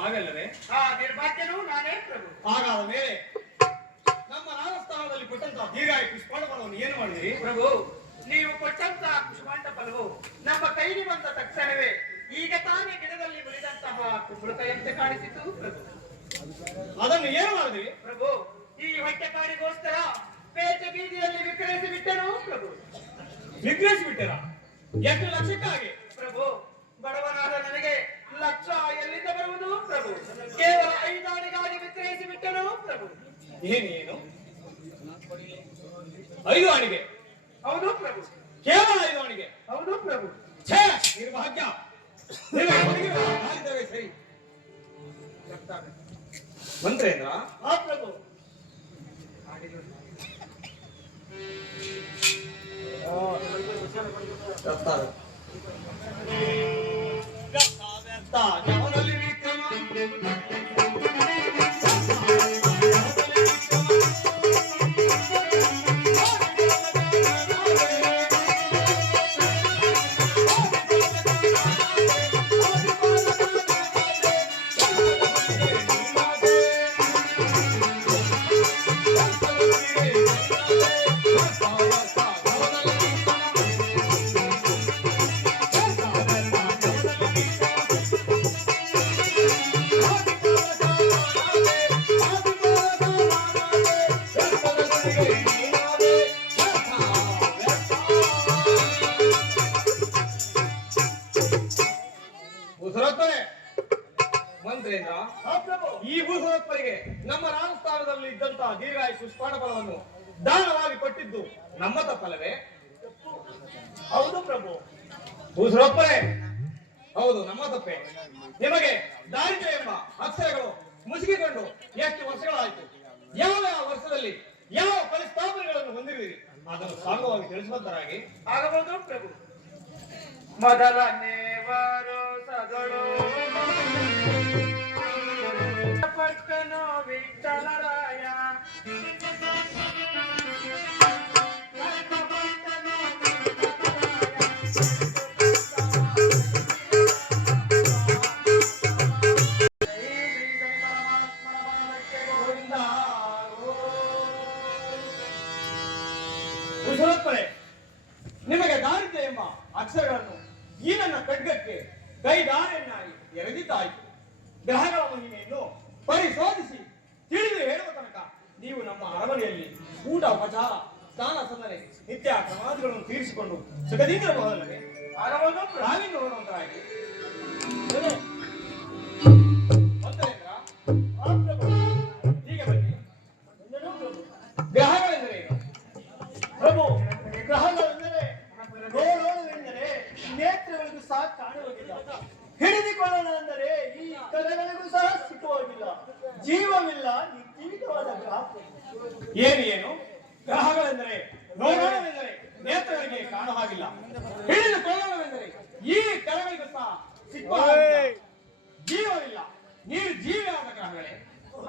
ತಾವೆಲ್ಲವೇ? ಆ ನಿರ್ಭಾಗ್ಯನು ನಾನೇ ಪ್ರಭು. ಹಾಗಾದ ಮೇಲೆ ನಮ್ಮ ರಾಜಸ್ಥಾನದಲ್ಲಿ ಕೊಟ್ಟಂತಹ ದೀರ್ಘಾಯು ಪುಷ್ಪಾಣ ಫಲವನ್ನು ಏನು ಮಾಡಿದಿರಿ? ಪ್ರಭು ನೀವು ಕೊಟ್ಟಂತ ಕುಸುಮಾಂಡ ಫಲವು ನಮ್ಮ ಕೈಗೆ ಬಂದ ತಕ್ಷಣವೇ ಈಗ ತಾನೇ ಗಿಡದಲ್ಲಿ ಬೆಳೆದಂತಹ ಕುಂಬಳಕಾಯಿಯಂತೆ ಕಾಣಿಸಿತು ಪ್ರಭು. ಅದನ್ನು ಏನು ಮಾಡಿದಿರಿ? ಪ್ರಭು ಈ ಹೊಟ್ಟೆಪಾಡಿಗೋಸ್ಕರ ಪೇಟೆ ಬೀದಿಯಲ್ಲಿ ವಿಕ್ರಯಿಸಿ ಬಿಟ್ಟನು ಪ್ರಭು. ವಿಗ್ರಹಿಸಿಬಿಟ್ಟಿರ? ಎಷ್ಟು ಲಕ್ಷಕ್ಕಾಗಿ? ಪ್ರಭು ಬಡವನಾದ ನನಗೆ ಲಕ್ಷ ಎಲ್ಲಿಂದ ಬರುವುದು ಪ್ರಭು? ಕೇವಲ 5 ಆಣೆಗಾಗಿ ವಿಕ್ರಯಿಸಿ ಬಿಟ್ಟನು ಪ್ರಭು. ಏನು 5 ಆಣಿಗೆ? ಹೌದು ಪ್ರಭು. ಕೇವಲ 5 ಆಣಿಗೆ? ಹೌದು ಪ್ರಭು. ಛೇ ನಿರ್ಭಾಗ್ಯ! ನಿಮಗೆ ಹೊರಗಿರುವ ಹಾರಿದವೇ ಸರಿ. ಮಂತ್ರೇಂದ್ರ, ಆ ಪ್ರಭು ಜವನಲ್ಲಿ ವಿಕ್ರಮ ಮಂತ್ರೇಂದ್ರ, ಈ ಭೂಸವತ್ವರಿಗೆ ನಮ್ಮ ರಾಜಸ್ಥಾನದಲ್ಲಿ ಇದ್ದಂತಹ ದೀರ್ಘಾಯು ಪುಷ್ಪಾಣ ಫಲವನ್ನು ದಾನವಾಗಿ ಕೊಟ್ಟಿದ್ದು ನಮ್ಮ ತಪ್ಪಲ್ಲವೇ? ಹೌದು ಪ್ರಭು. ಭೂಸವತ್ವರೇ, ಹೌದು ನಮ್ಮ ತಪ್ಪೆ. ನಿಮಗೆ ದಾರಿದ್ರ್ಯ ಎಂಬ ಅಕ್ಷರಗಳು ಮುಸುಗಿಕೊಂಡು ಎಷ್ಟು ವರ್ಷಗಳಾಯಿತು? ಯಾವ ವರ್ಷದಲ್ಲಿ ಯಾವ ಪರಿಸ್ಥಾಪನೆಗಳನ್ನು ಹೊಂದಿರುವಿರಿ ಅದನ್ನು ಸಾಂಗವಾಗಿ ತಿಳಿಸುವಂತರಾಗಿ. ಆಗಬಹುದು ಪ್ರಭು. ಮೊದಲನೇ ವರುಸದಳು ಪಟ್ಟನು ವಿಠಲರಾಯ ಕುಶಲೋತ್ತರೆ, ನಿಮಗೆ ದಾರಿದ್ರ್ಯ ಎಂಬ ಅಕ್ಷರಗಳನ್ನು ಈ ನನ್ನ ಖಡ್ಗಕ್ಕೆ ಕೈದಾರಿಯನ್ನಾಗಿ ಎರೆದಿದ್ದಾಯಿತು. ಗ್ರಹಗಳ ಮಹಿಮೆಯನ್ನು ಪರಿಶೋಧಿಸಿ ತಿಳಿದು ಹೇಳುವ ತನಕ ನೀವು ನಮ್ಮ ಅರಮನೆಯಲ್ಲಿ ಊಟ ಉಪಚಾರ ಸ್ನಾನ ಸಂದನೆ ನಿತ್ಯ ಕ್ರಮಾದಿಗಳನ್ನು ತೀರಿಸಿಕೊಂಡು ಸುಖದಿಂದಿರಬಹುದಲ್ಲವೇ? ಆಗಬಹುದು ನಾವಿಂದು ನೋಡುವಂತರಾಗಿ ಮಂತ್ರೇಂದ್ರ, ಆ ಪ್ರಭು ಹೀಗೆ ಬನ್ನಿ. ಎಂದನು ಪ್ರಭು. ಗ್ರಹಗಳೆಂದರೆ ಏನು? ಪ್ರಭು ಗ್ರಹಗಳೆಂದರೆ ನೋಡೋಣವೆಂದರೆ ನೇತ್ರಗಳಿಗೂ ಸಹ ಕಾಣುವುದಿಲ್ಲ, ಹಿಡಿದುಕೊಳ್ಳೋಣ ಅಂದರೆ ಈ ಕಲೆಗಳಿಗೂ ಸಹ ಸಿಕ್ಕುವುದಿಲ್ಲ, ಜೀವವಿಲ್ಲ ನಿರ್ಜೀವಿತವಾದ ಗ್ರಹ. ಏನು ಗ್ರಹಗಳೆಂದರೆ ನೋಡೋಣವೆಂದರೆ ನೇತ್ರಗಳಿಗೆ ಕಾಣುವ ಹಾಗಿಲ್ಲ, ಹಿಡಿದುಕೊಳ್ಳೋಣವೆಂದರೆ ಈ ಕಲೆಗಳಿಗೂ ಸಹ ಸಿಕ್ಕುವ ಹಾಗಿಲ್ಲ, ಜೀವವಿಲ್ಲ ನೀರು ಜೀವಿಯಾದ ಗ್ರಹಗಳೇ.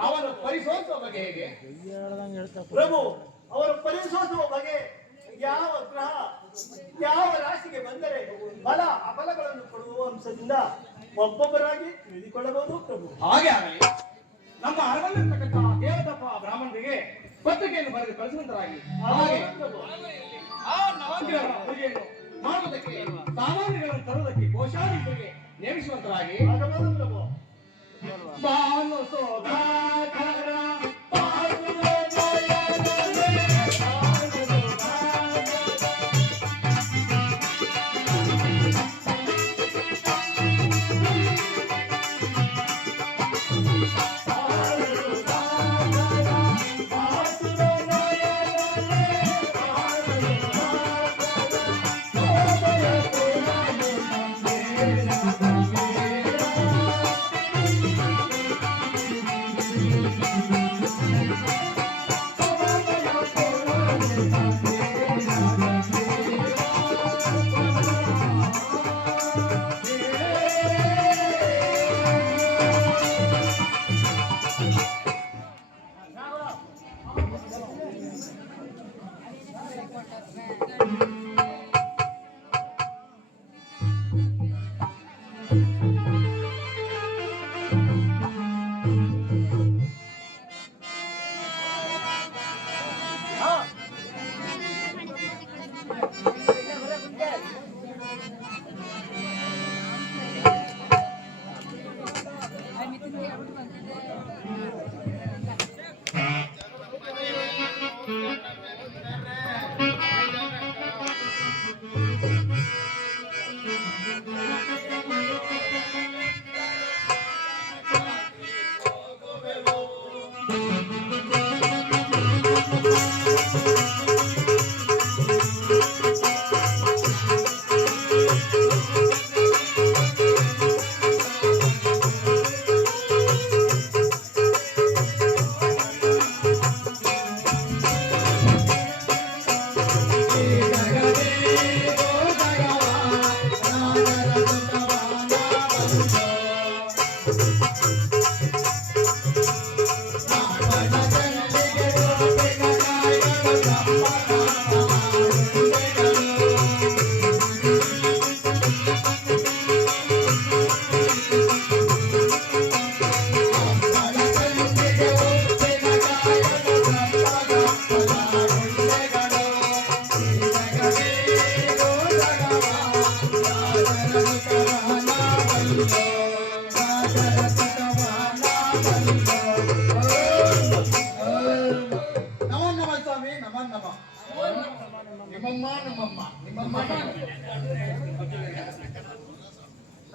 ಅವನು ಪರಿಶೋಧಿಸುವ ಬಗ್ಗೆ ಹೇಗೆ? ಪ್ರಭು ಅವರು ಪರಿಶೋಧಿಸುವ ಬಗೆ ಯಾವ ಗ್ರಹ ಯಾವ ರಾಶಿಗೆ ಬಂದರೆ ಬಲ ಅಬಲಗಳನ್ನು ಕೊಡುವ ಅಂಶದಿಂದ ಒಬ್ಬೊಬ್ಬರಾಗಿ ತಿಳಿದುಕೊಳ್ಳಬಹುದು ಪ್ರಭು. ಹಾಗೆ ಆಗಲಿ. ನಮ್ಮ ಅರಮನೆಯಲ್ಲಿರ್ತಕ್ಕಂತಹ ದೇವತಪ್ಪ ಬ್ರಾಹ್ಮಣರಿಗೆ ಪತ್ರಿಕೆಯನ್ನು ಬರೆದು ಕಳಿಸುವಂತರಾಗಿ ಹಾಗೆ ಆ ನವಗ್ರಹಗಳ ಪೂಜೆಯನ್ನು ಮಾಡುವುದಕ್ಕೆ ಸಾಮಾನ್ಯಗಳನ್ನು ತರುವುದಕ್ಕೆ ಕೋಶಾಧಿಪತಿಗೆ ನೇಮಿಸುವಂತರಾಗಿ ಆಗಬಹುದು ಪ್ರಭು. ಬಾನು ಸೋದಾಕರ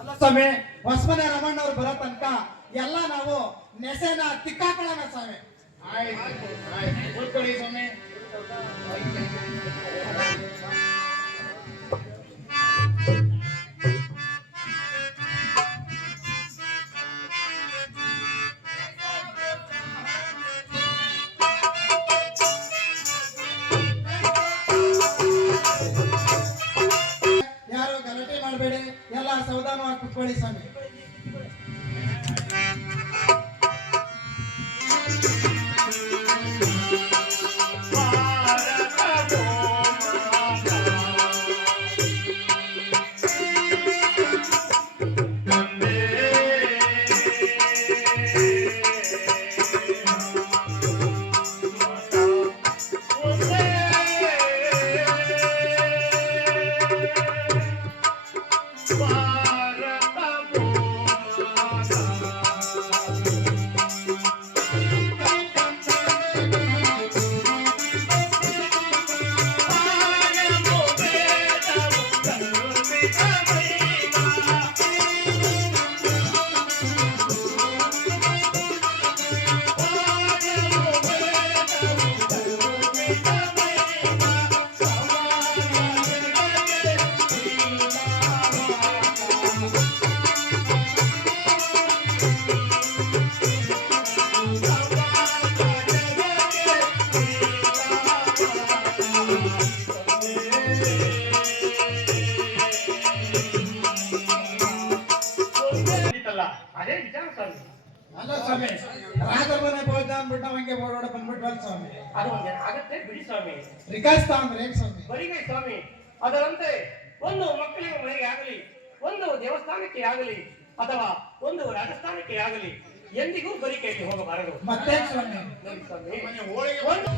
ಅಲ್ಲ ಸ್ವಾಮಿ, ಹೊಸಮನೆ ರಮಣ್ಣ ಅವ್ರು ಬರೋ ತನಕ ಎಲ್ಲ ನಾವು ನೆಸೆನ ತಿಕ್ಕಾಕೊಳ್ಳೋಣ ಸ್ವಾಮಿ. ಕೂತ್ಕೊಳ್ಳಿ ಸ್ವಾಮಿ. ಯಾರು ಗಲಾಟೆ ಮಾಡಬೇಡಿ, ಎಲ್ಲ ಸಾವಧಾನವಾಗಿ ಕುತ್ಕೊಳ್ಳಿ ಸ್ವಾಮಿ. ಅದೇ ವಿಚಾರ ಸ್ವಾಮಿ. ಅಲ್ಲ ಸ್ವಾಮಿ, ರಾಘವನೇ ಬೋಧ ಅಂದ್ಬಿಟ್ಟು ಅವಂಗೆ ಓಡಾಡ ಬಂದ್ಬಿಟ್ವಲ್ಲ ಸ್ವಾಮಿ. ಅದು ಆಗತ್ತೆ ಬಿಡಿ ಸ್ವಾಮಿ. ರಿಕಾಸ್ತಾ ಅಂದ್ರೆ ಏನ್ ಸ್ವಾಮಿ? ಬರಿಗೈ ಸ್ವಾಮಿ. ಅದರಂತೆ ಒಂದು ಮಕ್ಕಳಿಗೆ ಮನೆಗೆ ಆಗಲಿ, ಒಂದು ದೇವಸ್ಥಾನಕ್ಕೆ ಆಗಲಿ, ಅಥವಾ ಒಂದು ರಾಜಸ್ಥಾನಕ್ಕೆ ಆಗಲಿ ಎಂದಿಗೂ ಬರಿ ಕೈಗೆ ಹೋಗಬಾರದು. ಮತ್ತೆ ಸ್ವಾಮಿ? ನೋಡಿ ಸ್ವಾಮಿ, ಒಂದು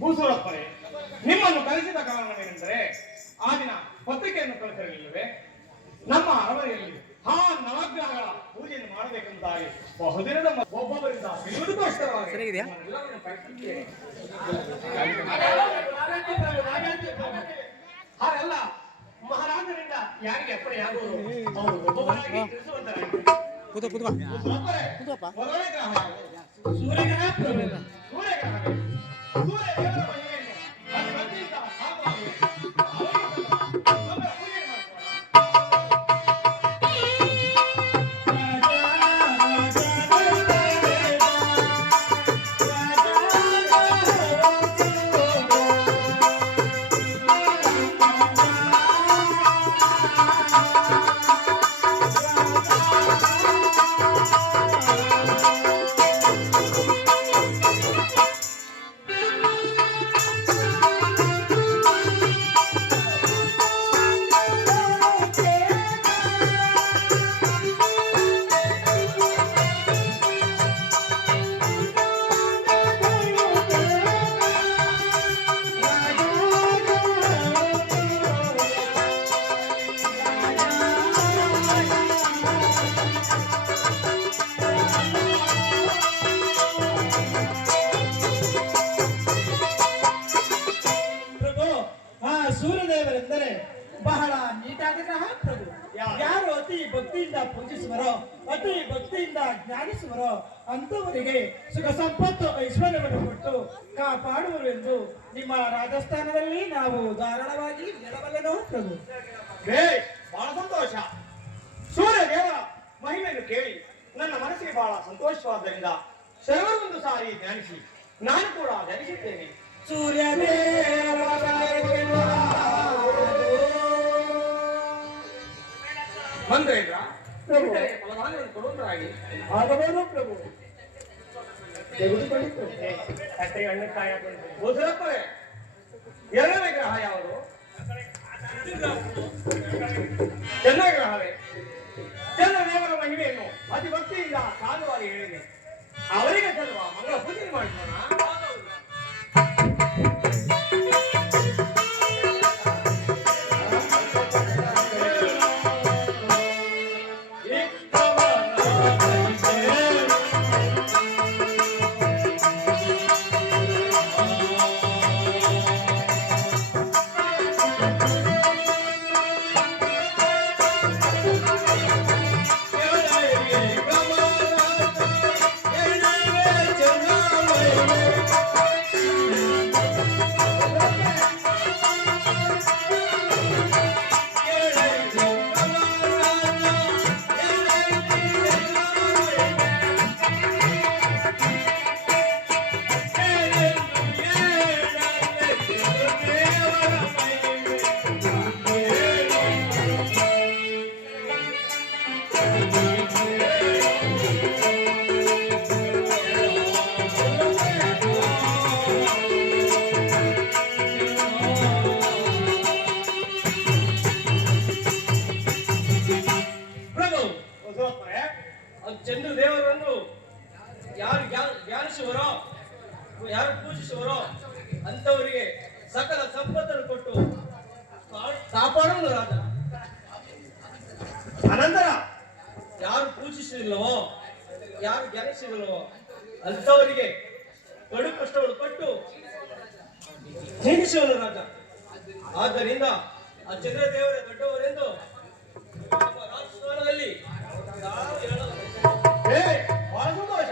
ಭೂಸುರಪ್ಪರೇ, ನಿಮ್ಮನ್ನು ಕರೆಸಿದ ಕಾರಣವೇನೆಂದರೆ ಆ ದಿನ ಪತ್ರಿಕೆಯನ್ನು ಕಳಿಸಿರಲಿಲ್ಲವೇ? ನಮ್ಮ ಅರಮನೆಯಲ್ಲಿ ನವಗ್ರಹಗಳ ಪೂಜೆಯನ್ನು ಮಾಡಬೇಕೆಂಬುದಾಗಿ ಬಹುದಿನದ ಒಬ್ಬೊಬ್ಬರಿಂದ ತಿಳಿದುಕೋಸ್ಕರವಾಗಿ ಸರಿಗಿದೆಯಾ? ಎಲ್ಲರನ್ನು ಕರೆಸಿದ್ದೇನೆ. ಹಾಗಲ್ಲ, ಮಹಾರಾಜರಿಂದ ಯಾರಿಗೆ ಅಪ್ಪಣೆಯಾಗುವುದು ಅವರು ಒಬ್ಬೊಬ್ಬರಾಗಿ ತಿಳಿಸುವಂತರಾಗಿ. ಕೂತ್ಕೋ ಭೂಸುರಪ್ಪರೇ, ಕೂತ್ಕೋಪ್ಪ. ಮೊದಲನೇ ಗ್ರಹ ಯಾವುದು? ಸೂರ್ಯಗ್ರಹ ಪ್ರಭು. ಸೂರ್ಯಗ್ರಹವೇ. ಸೂರ್ಯದೇವರ ಮಹಿಮೆಯನ್ನು ಅತಿ ಭಕ್ತಿಯಿಂದ ಸಾಗುವಾಗಿ ಅವರಿಗೆ ಪೂಜೆ ಮಾಡಿಸೋಣ. ಪ್ರಭು, ಆ ಸೂರ್ಯದೇವರೆಂದರೆ ಬಹಳ ನೀಟಾದ ಗ್ರಹ ಪ್ರಭು. ಯಾರು ಅತಿ ಭಕ್ತಿಯಿಂದ ಪೂಜಿಸುವರೋ, ಅತಿ ಭಕ್ತಿಯಿಂದ ಜ್ಞಾನಿಸುವರೋ ಅಂತವರಿಗೆ ಸುಖ ಸಂಪತ್ತು ಐಶ್ವರ್ಯವನ್ನು ಕೊಟ್ಟು ಕಾಪಾಡುವರು ಎಂದು ನಿಮ್ಮ ರಾಜಸ್ಥಾನದಲ್ಲಿ ನಾವು ಧಾರಾಳವಾಗಿ ಹೇಳಬಲ್ಲೆನೋ ಪ್ರಭು. ಬಹಳ ಸಂತೋಷ. ಸೂರ್ಯ ದೇವರ ಮಹಿಮೆಯನ್ನು ಕೇಳಿ ನನ್ನ ಮನಸ್ಸಿಗೆ ಬಹಳ ಸಂತೋಷವಾದ್ದರಿಂದ ಸರ್ವರು ಒಂದು ಸಾರಿ ಧ್ಯಾನಿಸಿ ನಾನು ಕೂಡ ಧ್ಯಾನಿಸುತ್ತೇನೆ. ಮಂತ್ರೇಂದ್ರ ಫಲದಾನವನ್ನು ಕೊಡುವುದರಾಗಿ ಆಗಬಹುದು ಪ್ರಭು. ತೆಗೆದುಕೊಳ್ಳಿ ಪ್ರಭು. ಭೂಸುರಪ್ಪರೇ, ಎರಡನೇ ಗ್ರಹ ಯಾವುದು? ಚಂದ್ರಗ್ರಹವೇ. ಚಂದ್ರದೇವರ ಮಹಿಮೆಯನ್ನು ಅತಿ ಭಕ್ತಿಯಿಂದ ಸಾಧುವಾಗಿ ಹೇಳಿದೆ. ಅವರಿಗೆ ಸಲ್ವ ಮಂಗಳ ಪೂಜೆ ಮಾಡಿಸೋಣ. ಚಂದ್ರದೇವರನ್ನು ಯಾರು ಧ್ಯಾನಿಸುವರೋ, ಯಾರು ಪೂಜಿಸುವರೋ ಅಂತವರಿಗೆ ಸಕಲ ಸಂಪತ್ತನ್ನು ಕೊಟ್ಟು ಕಾಪಾಡುವುದು ರಾಜ. ಅನಂತರ ಯಾರು ಪೂಜಿಸಲಿಲ್ಲವೋ, ಯಾರು ಧ್ಯಾನಿಸಲಿಲ್ಲವೋ ಅಂತವರಿಗೆ ಕಡು ಕಷ್ಟಗಳು ಕೊಟ್ಟು ಜೀವಿಸುವನು ರಾಜ. ಆದ್ದರಿಂದ ಆ ಚಂದ್ರದೇವರ ದೊಡ್ಡವರೆಂದು ನಮ್ಮ ರಾಜಸ್ಥಾನದಲ್ಲಿ ಬಹಳ ಸಂತೋಷ.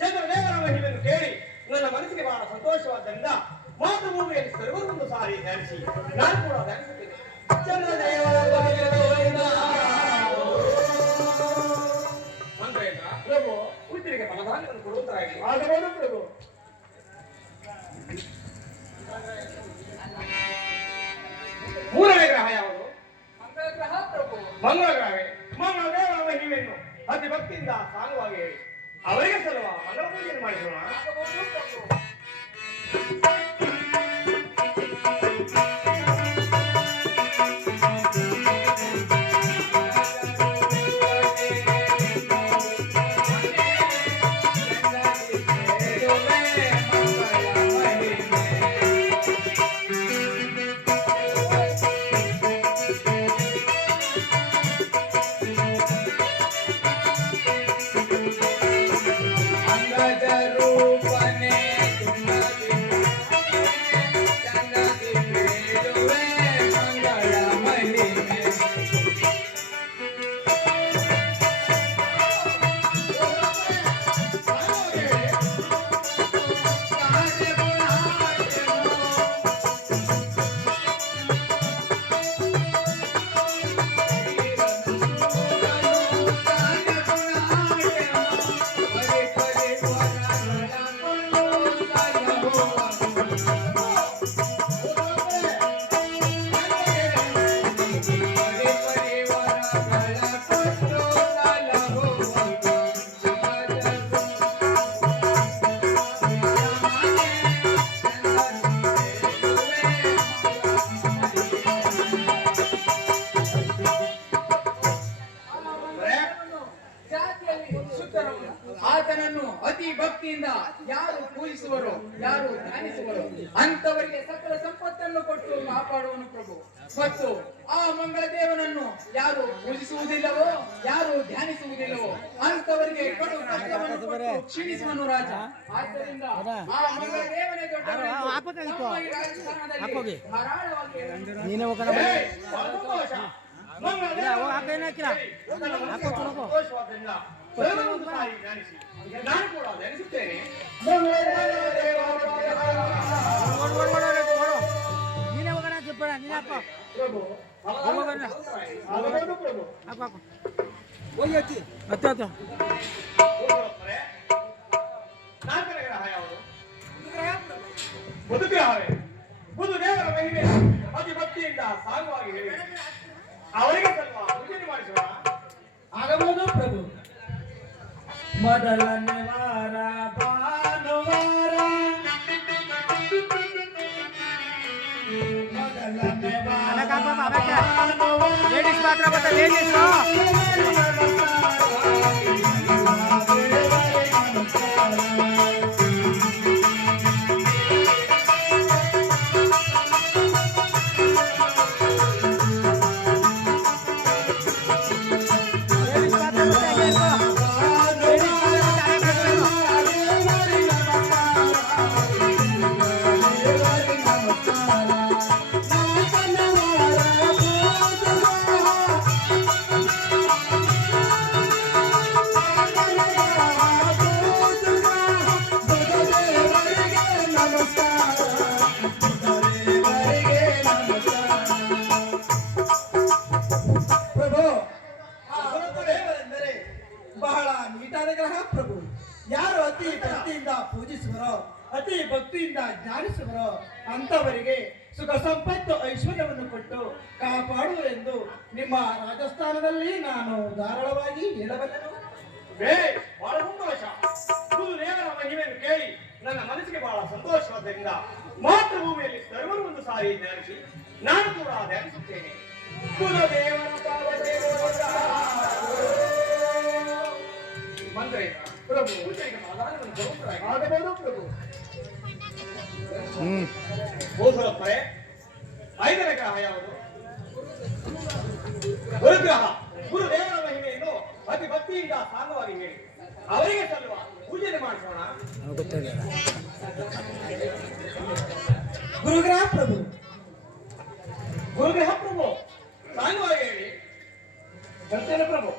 ಚಂದ್ರದೇವರ ಮಹಿಮೆಯನ್ನು ಕೇಳಿ ನನ್ನ ಮನಸ್ಸಿಗೆ ಬಹಳ ಸಂತೋಷವಾದ್ದರಿಂದ ಮಾತೃಭೂಮಿಯಲ್ಲಿ ಸರ್ವರೊಂದು ಸಾರಿ ಧ್ಯಾನಿಸಿ ನಾನು ಕೂಡ ಧ್ಯಾನಿಸುತ್ತೇನೆ. ಚಂದ್ರದೇವರ ಮಂತ್ರೇಂದ್ರ ಪ್ರಭು, ಉತ್ತರಿಗೆ ಫಲದಾನವನ್ನು ಕೊಡುವುದರಾಗಿ ಆಗಬಹುದು ಪ್ರಭು. ಮೂರನೇ ಗ್ರಹ ಯಾವುದು? ಮಂಗಳಗ್ರಹ ಪ್ರಭು. ಮಂಗಳಗ್ರಹವೇ. ಮಂಗಳದೇವರ ಮಹಿಮೆಯನ್ನು ಅತಿ ಭಕ್ತಿಯಿಂದ ಸಾಂಗವಾಗಿ ಹೇಳಿ ಅವರಿಗೆ ಸಲುವ ಮಂಗಳ ಪೂಜೆಯನ್ನು ಮಾಡಿಸೋಣ. ಭಕ್ತಿಯಿಂದ ಯಾರು ಪೂಜಿಸುವರೋ, ಯಾರು ಧ್ಯಾನಿಸುವರೋ ಅಂತವರಿಗೆ ಸಕಲ ಸಂಪತ್ತನ್ನು ಕೊಟ್ಟು ಕಾಪಾಡುವನು ಪ್ರಭು. ಮತ್ತು ಆ ಮಂಗಳ ದೇವನನ್ನು ಯಾರು ಪೂಜಿಸುವುದಿಲ್ಲವೋ, ಯಾರು ಧ್ಯಾನಿಸುವುದಿಲ್ಲವೋ ಅಂತವರಿಗೆ ಕಡು ಕಷ್ಟವನ್ನು ಕೊಟ್ಟು ಕ್ಷೀಣಿಸುವನು ರಾಜ. ಆದ್ದರಿಂದ ಆ ಮಂಗಳ ದೇವನೇ ದೊಡ್ಡವನೆಂದು ನಮ್ಮ ಈ ರಾಜಸ್ಥಾನದಲ್ಲಿ ಧಾರಾಳವಾಗಿ ನೀನೇ ಹೋಗೋಣ ಸಂತೋಷವಾದ್ರಿಂದ ಸರ್ವರೊಂದು ಸಾರಿ ಧ್ಯಾನಿಸಿ. ನಾನು ಕೂಡ ಧ್ಯಾನಿಸುತ್ತೇನೆ. ನೀನೇ ಹೋಗೋಣ ಜಿಪ್ಪಣ ನೀನೇ ಹಾಕೋ ಪ್ರಭು ಆಗಬಹುದು ಪ್ರಭು. ಹಾಕು ಹಾಕು ಹೋಗಿ ಹತ್ತಿ ಹತ್ತು ಹತ್ತು ನಾಲ್ಕನೇ ಗ್ರಹ ಯಾವುದು? ಬುಧ ಗ್ರಹವೇ. ಬುಧ ದೇವರ ಮಹಿಮೆ ಅತಿ ಭಕ್ತಿಯಿಂದ ಸಾಗುವಾಗಿ ಹೇಳಿ ಅವರಿಗೆ ಸ್ವಲ್ಪ ಪೂಜೆ ಮಾಡಿಸೋಣ. ಆಗಬಹುದು ಪ್ರಭು. ಮೊದಲನೇ ವಾರ ಭಾನುವಾರ, ಮೊದಲನೇ ಲೇಡೀಸ್ ಮಾತ್ರ ಬರ್ತಾರೆ ಲೇಡೀಸ್ ಬಹಳ ನೀಟಾದ ಗ್ರಹ ಪ್ರಭು. ಯಾರು ಅತಿ ಭಕ್ತಿಯಿಂದ ಪೂಜಿಸುವರೋ, ಅತಿ ಭಕ್ತಿಯಿಂದ ಧ್ಯಾನಿಸುವರೋ ಅಂತವರಿಗೆ ಸುಖ ಸಂಪತ್ತು ಐಶ್ವರ್ಯವನ್ನು ಕೊಟ್ಟು ಕಾಪಾಡುವರೆಂದು ನಿಮ್ಮ ರಾಜಸ್ಥಾನದಲ್ಲಿ ನಾನು ಧಾರಾಳವಾಗಿ ಹೇಳಬಲ್ಲೆನು. ಬಹಳ ಸಂತೋಷ. ಗುರು ದೇವರ ಮಹಿಮೆಯನ್ನು ಕೇಳಿ ನನ್ನ ಮನಸ್ಸಿಗೆ ಬಹಳ ಸಂತೋಷವಾದ್ದರಿಂದ ಮಾತೃಭೂಮಿಯಲ್ಲಿ ಸರ್ವರು ಒಂದು ಸಾರಿ ಧ್ಯಾನಿಸಿ ನಾನು ಕೂಡ ಧ್ಯಾನಿಸುತ್ತೇನೆ. ಕುಲದೇವರ ಮಂತ್ರಿ ಪ್ರಭು ಪೂಜೆಗೆ ಸಾಧಾರಣವನ್ನು ತರುತ್ತಾರೆ. ಆಗಬಹುದು ಪ್ರಭು. ಗೋಸುರಪ್ಪರೇ, ಐದನೇ ಗ್ರಹ ಯಾವುದು? ಗುರುಗ್ರಹ. ಗುರು ದೇವರ ಮಹಿಮೆಯನ್ನು ಅತಿ ಭಕ್ತಿಯಿಂದ ಸಾಂಗವಾಗಿ ಹೇಳಿ ಅವರಿಗೆ ಸಲ್ಲುವ ಪೂಜೆ ಮಾಡಿಸೋಣ. ಗುರುಗ್ರಹ ಪ್ರಭು. ಗುರುಗ್ರಹ ಪ್ರಭು ಸಾಂಗವಾಗಿ ಹೇಳಿ ಬರ್ತೇನೆ ಪ್ರಭು.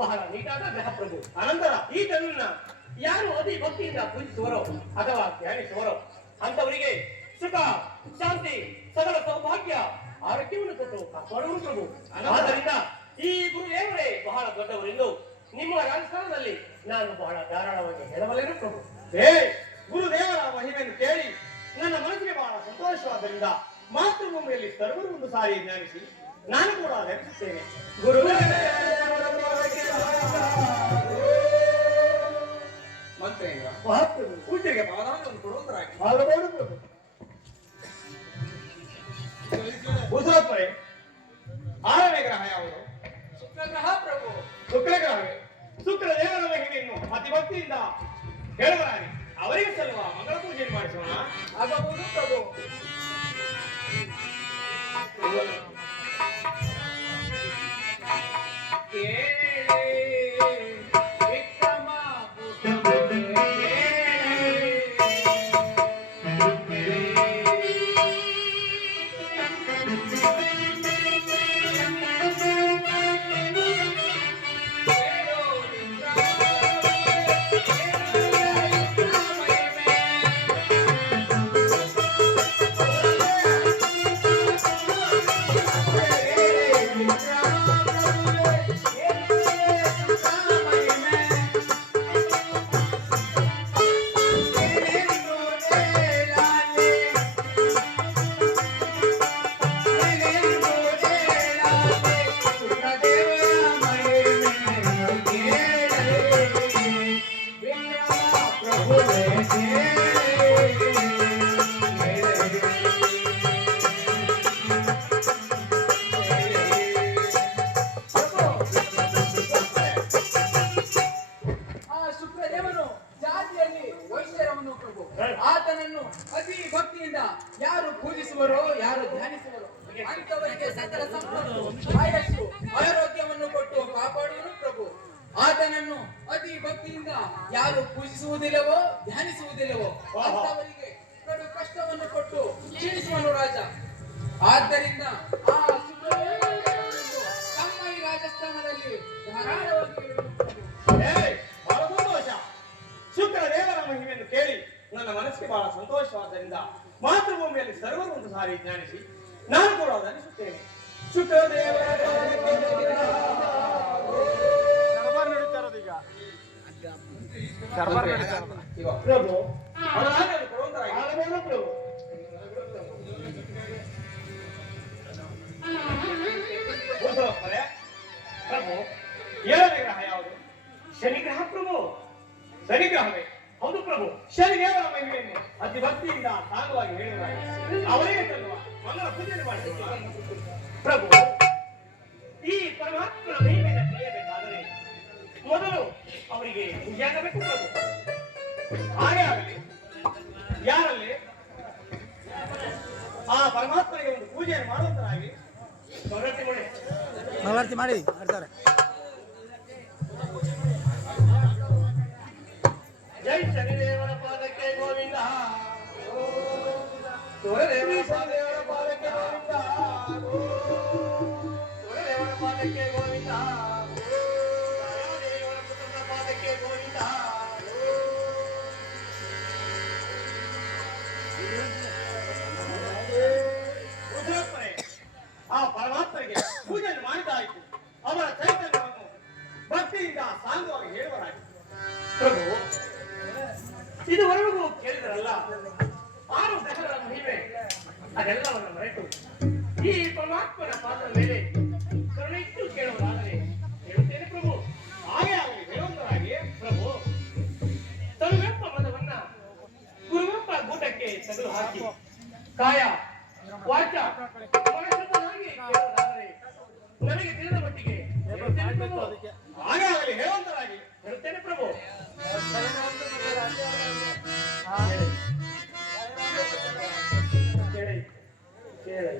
ಬಹಳ ನೀಟಾದ ಗ್ರಹ ಪ್ರಭು. ಅನಂತರ ಈತನನ್ನ ಯಾರು ಅತಿ ಭಕ್ತಿಯಿಂದ ಪೂಜಿಸುವರೋ ಅಥವಾ ಧ್ಯಾನಿಸುವರೋ ಅಂತವರಿಗೆ ಸುಖ, ಶಾಂತಿ, ಸಕಲ ಸೌಭಾಗ್ಯ, ಆರೋಗ್ಯವನ್ನು ಕೊಟ್ಟು ಕಾಪಾಡುವರು ಪ್ರಭು. ಆದ್ದರಿಂದ ಈ ಗುರುದೇವರೇ ಬಹಳ ದೊಡ್ಡವರೆಂದು ನಿಮ್ಮ ರಾಜಸ್ಥಾನದಲ್ಲಿ ನಾನು ಬಹಳ ಧಾರಾಳವಾಗಿ ಹೇಳಬಲ್ಲೆನು ಪ್ರಭು. ಗುರುದೇವರ ಮಹಿಮೆಯನ್ನು ಕೇಳಿ ನನ್ನ ಮನಸ್ಸಿಗೆ ಬಹಳ ಸಂತೋಷವಾದ್ದರಿಂದ ಮಾತೃಭೂಮಿಯಲ್ಲಿ ಸರ್ವರು ಒಂದು ಸಾರಿ ಧ್ಯಾನಿಸಿ ನಾನು ಕೂಡ ಧ್ಯಾನಿಸುತ್ತೇನೆ. ಗುರುದೇವ ಮಂತ್ರೇಂದ್ರ ಮಹಾಪ್ರಭು ಪೂಜ್ಯರಿಗೆ ಪಾದಾಂಗವನ್ನು ಕೊಡುವಂತರಾಗಿ ಮಾಡಬಹುದು ಪ್ರಭು. ಭೂಸರತ್ವರೇ, 6ನೇ ಗ್ರಹ ಯಾವುದು? ಶುಕ್ರಗ್ರಹ ಪ್ರಭು. ಶುಕ್ರ ಗ್ರಹವೇ. ಶುಕ್ರ ದೇವರ ಮಹಿಮೆಯನ್ನು ಅತಿಭಕ್ತಿಯಿಂದ ಹೇಳುವರಾಗಿ ಅವರಿಗೆ ಸಲ್ಲುವ ಮಂಗಳ ಪೂಜೆ ಮಾಡಿಸೋಣ. ಆಗಬಹುದು ಪ್ರಭು. ಆತನನ್ನು ಅತಿ ಭಕ್ತಿಯಿಂದ ಯಾರು ಪೂಜಿಸುವರೋ, ಯಾರು ಧ್ಯಾನಿಸುವರೋ ಅಂತವರಿಗೆ ಸಕಲ ಸಂಪತ್ತು, ಆಯಸ್ಸು, ಆರೋಗ್ಯವನ್ನು ಕೊಟ್ಟು ಕಾಪಾಡುವನು ಪ್ರಭು. ಆತನನ್ನು ಅತಿ ಭಕ್ತಿಯಿಂದ ಯಾರು ಪೂಜಿಸುವುದಿಲ್ಲವೋ, ಧ್ಯಾನಿಸುವುದಿಲ್ಲವೋ ಅಂತವರಿಗೆ ಕಡು ಕಷ್ಟವನ್ನು ಕೊಟ್ಟು ಕ್ಷೀಣಿಸುವನು ರಾಜ. ಆದ್ದರಿಂದ ಆ ಶುಕ್ರದೇವರನ್ನು ತಮ್ಮ ಈ ರಾಜಸ್ಥಾನದಲ್ಲಿ ಧಾರಾಳವಾಗಿ ಇಡುವನು ಪ್ರಭು. ಬಹಳ ಸಂತೋಷ. ಶುಕ್ರ ದೇವರ ಮಹಿಮೆಯನ್ನು ಕೇಳಿ ನನ್ನ ಮನಸ್ಸಿಗೆ ಬಹಳ ಸಂತೋಷವಾದ್ದರಿಂದ ಮಾತೃಭೂಮಿಯಲ್ಲಿ ಸರ್ವರು ಒಂದು ಸಾರಿ ಜ್ಞಾನಿಸಿ ನಾನು ಕೂಡ ಧರಿಸುತ್ತೇನೆ. ಶುಕ್ರ ದೇವರ ಪ್ರಭು ಅವರಾಗಲು ಕೊಡುವಂತರಾಗಿ ಮಾಡಬಹುದು ಪ್ರಭು. ಭೂಸರತ್ವರೇ, ಪ್ರಭು 7ನೇ ಗ್ರಹ ಯಾವುದು? ಶನಿಗ್ರಹ ಪ್ರಭು. ಶನಿಗ್ರಹವೇ. ಹೌದು ಪ್ರಭು. ಶನಿ ದೇವರ ಮಹಿಮೆಯನ್ನು ಅತಿ ಭಕ್ತಿಯಿಂದ ಸಾಂಗವಾಗಿ ಹೇಳುವುದಾಗಿ ಅವರಿಗೆ ಸಲ್ಲುವ ಮಂಗಲ ಪೂಜೆ ಮಾಡಿಸುವ ಪ್ರಭು, ಈ ಪರಮಾತ್ಮನ ಮಹಿಮೆಯನ್ನು ತಿಳಿಯಬೇಕಾದರೆ ಮೊದಲು ಅವರಿಗೆ ಪೂಜೆಯಾಗಬೇಕು ಪ್ರಭು. ಹಾಗೆ ಆಗಲಿ. ಯಾರಲ್ಲಿ ಆ ಪರಮಾತ್ಮನಿಗೆ ಒಂದು ಪೂಜೆಯನ್ನು ಮಾಡುವಂತರಾಗಿ ಗೌರತಿ ಮಾಡಿ. ಮಂಗಳಾರತಿ ಮಾಡಿ ಮಾಡ್ತಾರೆ. ಜೈ ಶನಿದೇವರ ಪಾದಕ್ಕೆ ಗೋವಿಂದ. ದೇವರ ಪಾದಕ್ಕೆ ಗೋವಿಂದ. ದೇವರ ಪಾದಕ್ಕೆ ಗೋವಿಂದ. ದೇವರ ಪುತ್ರನ ಪಾದಕ್ಕೆ ಗೋವಿಂದ. ಭೂಸರತ್ವರೇ, ಆ ಪರಮಾತ್ಮನಿಗೆ ಪೂಜೆಯನ್ನು ಮಾಡಿದ್ದಾಯಿತು. ಅವರ ಚೈತನ್ಯವನ್ನು ಭಕ್ತಿಯಿಂದ ಸಾಂಗವಾಗಿ ಹೇಳುವರಾಗಿ ಪ್ರಭು, ಇದುವರೆಗೂ ಕೇಳಿದರಲ್ಲ 6 ಗ್ರಹಗಳ ಮಹಿಮೆ, ಅದೆಲ್ಲವನ್ನು ಮರೆತು ಈ ಪರಮಾತ್ಮನ ಪಾದದ ಮೇಲೆ ಕರುಣೆಯಿಟ್ಟು ಕೇಳುವುದಾದರೆ ಹೇಳುತ್ತೇನೆ ಪ್ರಭು. ಹಾಗೆ ಆಗಲಿ ಹೇಳುವಂತರಾಗಿ ಪ್ರಭು, ತನುವೆಂಬ ಮದವನ್ನ ಗುರುವೆಂಬ ಗೂಟಕ್ಕೆ ತೆಗೆದು ಹಾಕಿ ಕಾಯ ವಾಚ ಮನಸ್ಸನ್ನಾಗಿ ಕೇಳುವುದಾದರೆ ನನಗೆ ತಿಳಿದ ಮಟ್ಟಿಗೆ ಹೇಳುತ್ತೇನೆ ಪ್ರಭು. ಹಾಗೆ ಆಗಲಿ ಹೇಳುವಂತರಾಗಿ ಹೇಳುತ್ತೇನೆ ಪ್ರಭು. ಕೇಳಿ ಕೇಳಿ.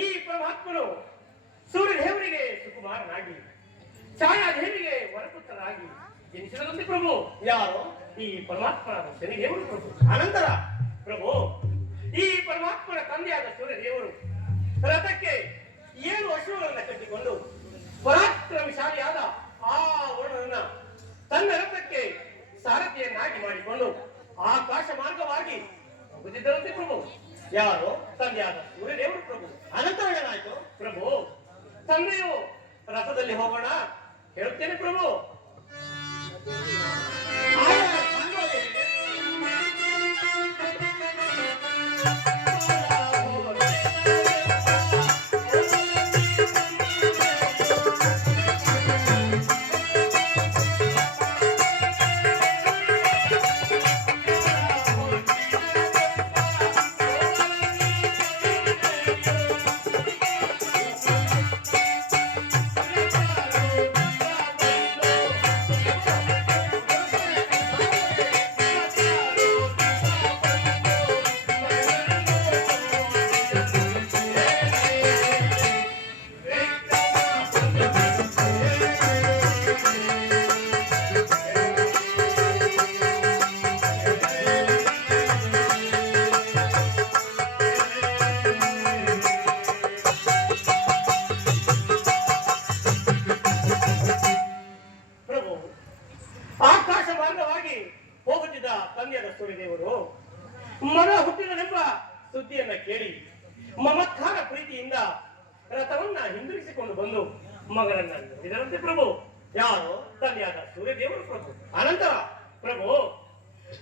ಈ ಪರಮಾತ್ಮನು ಸೂರ್ಯದೇವರಿಗೆ ಸುಕುಮಾರನಾಗಿ ಛಾಯಾದೇವಿಗೆ ವರಪುತ್ರರಾಗಿ ಜನಿಸಿದಂತೆ ಪ್ರಭು. ಯಾರು? ಈ ಪರಮಾತ್ಮನ ಶನಿದೇವರು ಪ್ರಭು. ಅನಂತರ ಪ್ರಭು, ಈ ಪರಮಾತ್ಮನ ತಂದೆಯಾದ ಸೂರ್ಯದೇವರು ರಥಕ್ಕೆ 7 ಅಶ್ವಗಳನ್ನು ಕಟ್ಟಿಕೊಂಡು ಪರಾಕ್ರಮಶಾಲಿಯಾದ ಆ ವರ್ಣನನ್ನ ತನ್ನ ರಥಕ್ಕೆ ಸಾರಥಿಯನ್ನಾಗಿ ಮಾಡಿಕೊಂಡು ಆಕಾಶ ಮಾರ್ಗವಾಗಿ ಹೋಗುತ್ತಿದ್ದರಂತೆ ಪ್ರಭು. ಯಾರು? ತಂದೆಯಾದ ಸೂರ್ಯದೇವರು ಪ್ರಭು. ಅನಂತರ ಏನಾಯ್ತು? ಪ್ರಭು, ತಂದೆಯು ರಥದಲ್ಲಿ ಹೋಗೋಣ ಹೇಳುತ್ತೇನೆ ಪ್ರಭು. ಆಯಾ ಸಂಘದಲ್ಲಿ ಪ್ರಭು, ಆಕಾಶ ಮಾರ್ಗವಾಗಿ ಹೋಗುತ್ತಿದ್ದ ತಂದೆಯಾದ ಸೂರ್ಯದೇವರು ಮಗ ಹುಟ್ಟಿದನೆಂಬ ಸುದ್ದಿಯನ್ನ ಕೇಳಿ ಮಮತ್ಕಾರ ಪ್ರೀತಿಯಿಂದ ರಥವನ್ನ ಹಿಂದಿರಿಸಿಕೊಂಡು ಬಂದು ಮಗನನ್ನ ನೋಡಿದರಂತೆ ಪ್ರಭು. ಯಾರು? ತಂದೆಯಾದ ಸೂರ್ಯದೇವರು ಪ್ರಭು. ಅನಂತರ ಪ್ರಭು,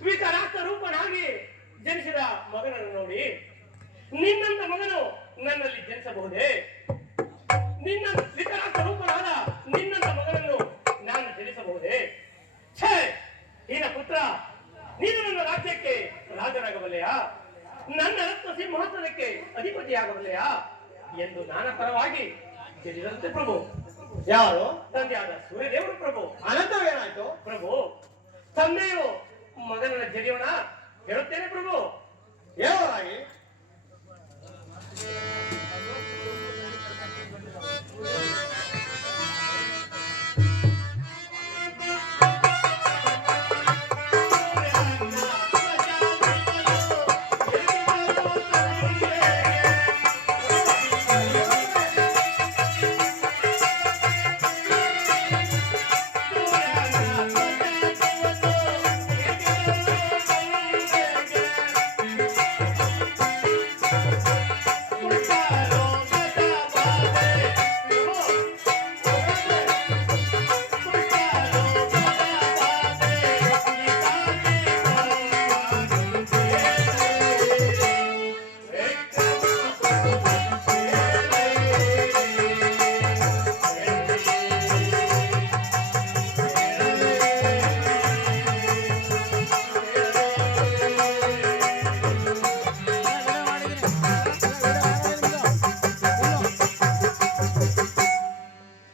ವಿಕರಾಷ್ಟ ರೂಪನಾಗಿ ಜನಿಸಿದ ಮಗನನ್ನು ನೋಡಿ ನಿನ್ನಂತ ಮಗನು ನನ್ನಲ್ಲಿ ಜನಿಸಬಹುದೇ? ನಿನ್ನ ವಿಕರಾಷ್ಟ ರೂಪನಾದ ನಿನ್ನಂತ ಮಗನನ್ನು ನಾನು ಜನಿಸಬಹುದೇ? ಛೇ, ಹೀನ ಪುತ್ರ, ನೀನು ನನ್ನ ರಾಜ್ಯಕ್ಕೆ ರಾಜನಾಗಬಲ್ಲೆಯಾ? ನನ್ನ ರತ್ನ ಸಿಂಹಾಸನಕ್ಕೆ ಅಧಿಪತಿಯಾಗಬಲ್ಲೆಯಾ ಎಂದು ನಾನಾ ತರವಾಗಿ ಜನಿಸಿದಂತೆ ಪ್ರಭು. ಯಾರು? ತಂದೆಯಾದ ಸೂರ್ಯದೇವರು ಪ್ರಭು. ಅನಂತರ ಏನಾಯ್ತು? ಪ್ರಭು, ತಂದೆಯು ಮಗನನ್ನ ಜರಿಯೋಣ ಹೇಳುತ್ತೇನೆ ಪ್ರಭು. ಯಾವಾಗಿ?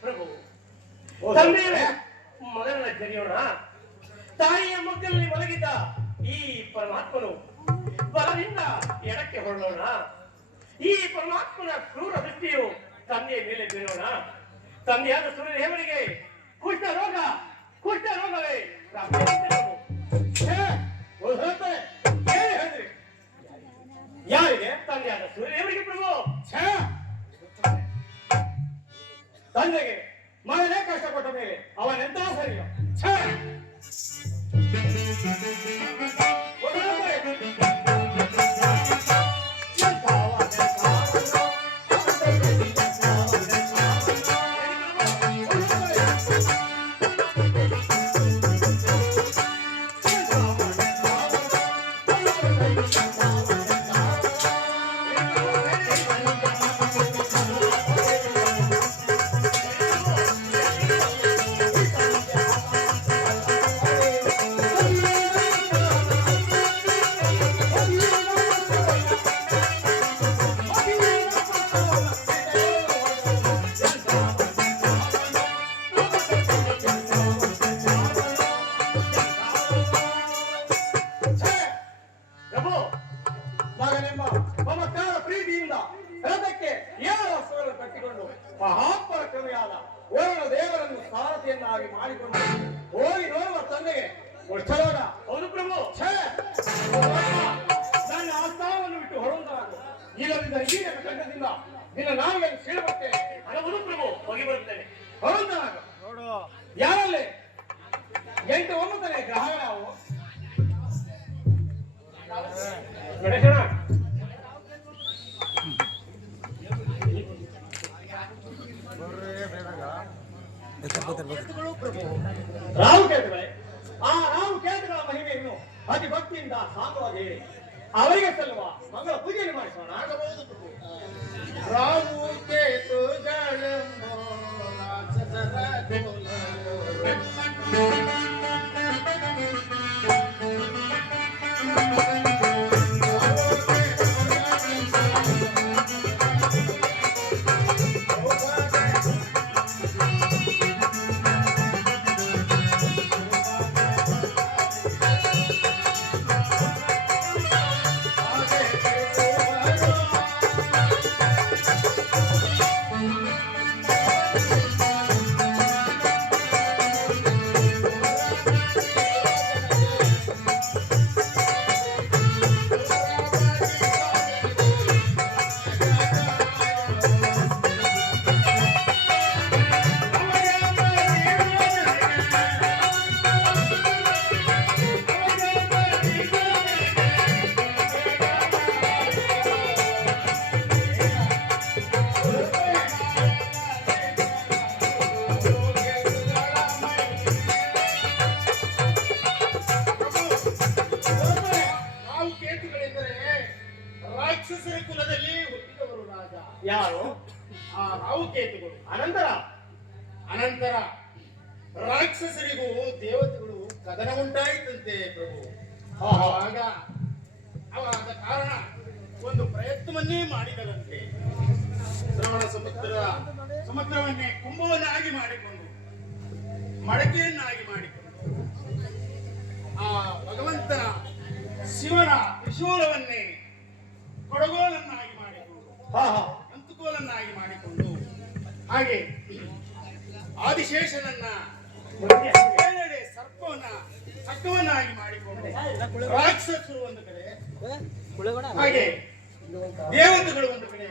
ಪ್ರಭು, ತಂದೆಯ ಮಗನನ್ನ ಜರಿಯೋಣ. ತಾಯಿಯ ಮಕ್ಕಳಲ್ಲಿ ಮಲಗಿದ್ದ ಈ ಪರಮಾತ್ಮನು ಬಲದಿಂದ ಎಡಕ್ಕೆ ಹೊರಡೋಣ. ಈ ಪರಮಾತ್ಮನ ಕ್ರೂರ ದೃಷ್ಟಿಯು ತಂದೆಯ ಮೇಲೆ ಬೀಳೋಣ. ತಂದೆಯಾದ ಸೂರ್ಯದೇವರಿಗೆ ಕುಷ್ಠರೋಗವೇ ಪ್ರಾಪ್ತಿಯಾಗಿದೆ ಪ್ರಭು. ಯಾರಿಗೆ? ತಂದೆಯಾದ ಸೂರ್ಯದೇವರಿಗೆ ಪ್ರಭು. ತಂದೆಗೆ ಮಗನೇ ಕಷ್ಟಪಟ್ಟ ಮೇಲೆ ಅವನೆಂತ ಸರಿಯೋ? ಮಹಾಪರಾಕ್ರಮಿಯಾದ ವರುಣ ದೇವರನ್ನು ಸಾರಥಿಯನ್ನಾಗಿ ಮಾಡಿಕೊಂಡು ಹೋಗಿ ನೋಡುವ ತಂದೆಗೆ ಒಟ್ಟಲೋಡ. ಹೌದು ಪ್ರಭು. ಛೇ! ನನ್ನ ಆಸ್ಥಾನವನ್ನು ಬಿಟ್ಟು ಹೊರಡುತ್ತಾನು. ಇಲ್ಲದಿದ್ದ ಈ ಕಂಡದಿಂದ ನಿನ್ನ ನಾಯಿಗೆ ಸೀಳಬರ್ತೇನೆ. ಹೌದು ಪ್ರಭು, ಹೋಗಿ ಬರುತ್ತೇನೆ. ಹೊರಡುತ್ತಾಗ ಯಾರಲ್ಲಿ 8-9ನೇ ಗ್ರಹ ನಾವು ಗಣೇಶನ ರಾಹುಕೇತುಗಳೇ, ಆ ರಾಹುಕೇತುಗಳ ಮಹಿಮೆಯನ್ನು ಅತಿ ಭಕ್ತಿಯಿಂದ ಸಾಂಗವಾಗಿ ಹೇಳಿ ಅವರಿಗೆ ಸಲ್ಲುವ ಮಂಗಳ ಪೂಜೆಯನ್ನು ಮಾಡಿಸೋಣ. ಆಗಬಹುದು ಪ್ರಭು. ರಾಹುಕೇತುಗಳೆಂಬೋ ರಾಕ್ಷಸರ ರಾಕ್ಷಸರ ಕುಲದಲ್ಲಿ ಹುಟ್ಟಿದವರು ರಾಜ. ಯಾರು? ಆ ರಾಹುಕೇತುಗಳು. ಅನಂತರ ರಾಕ್ಷಸರಿಗೂ ದೇವತೆಗಳು ಕದನ ಉಂಟಾಯಿತಂತೆ ಪ್ರಭು. ಆಗ ಆದ ಕಾರಣ ಒಂದು ಪ್ರಯತ್ನವನ್ನೇ ಮಾಡಿದರಂತೆ. ಶ್ರವಣ ಸಮುದ್ರವನ್ನೇ ಕುಂಭವನ್ನಾಗಿ ಮಾಡಿಕೊಂಡು ಮಡಕೆಯನ್ನಾಗಿ ಮಾಡಿಕೊಂಡು ಆ ಭಗವಂತನ ಶಿವನ ತ್ರಿಶೂಲವನ್ನೇ ಕೊಡಗೋಲನ್ನಾಗಿ ಮಾಡಿಕೊಂಡು ಅಂತಕೋಲನ್ನಾಗಿ ಮಾಡಿಕೊಂಡು ಹಾಗೆ ಆದಿಶೇಷನನ್ನ ಏಳೆಡೆ ಸರ್ಪವನ್ನ ಚಕ್ಕವನ್ನಾಗಿ ಮಾಡಿಕೊಂಡು ರಾಕ್ಷಸರು ಒಂದು ಕಡೆ ಹಾಗೆ ದೇವತೆಗಳು ಒಂದು ಕಡೆ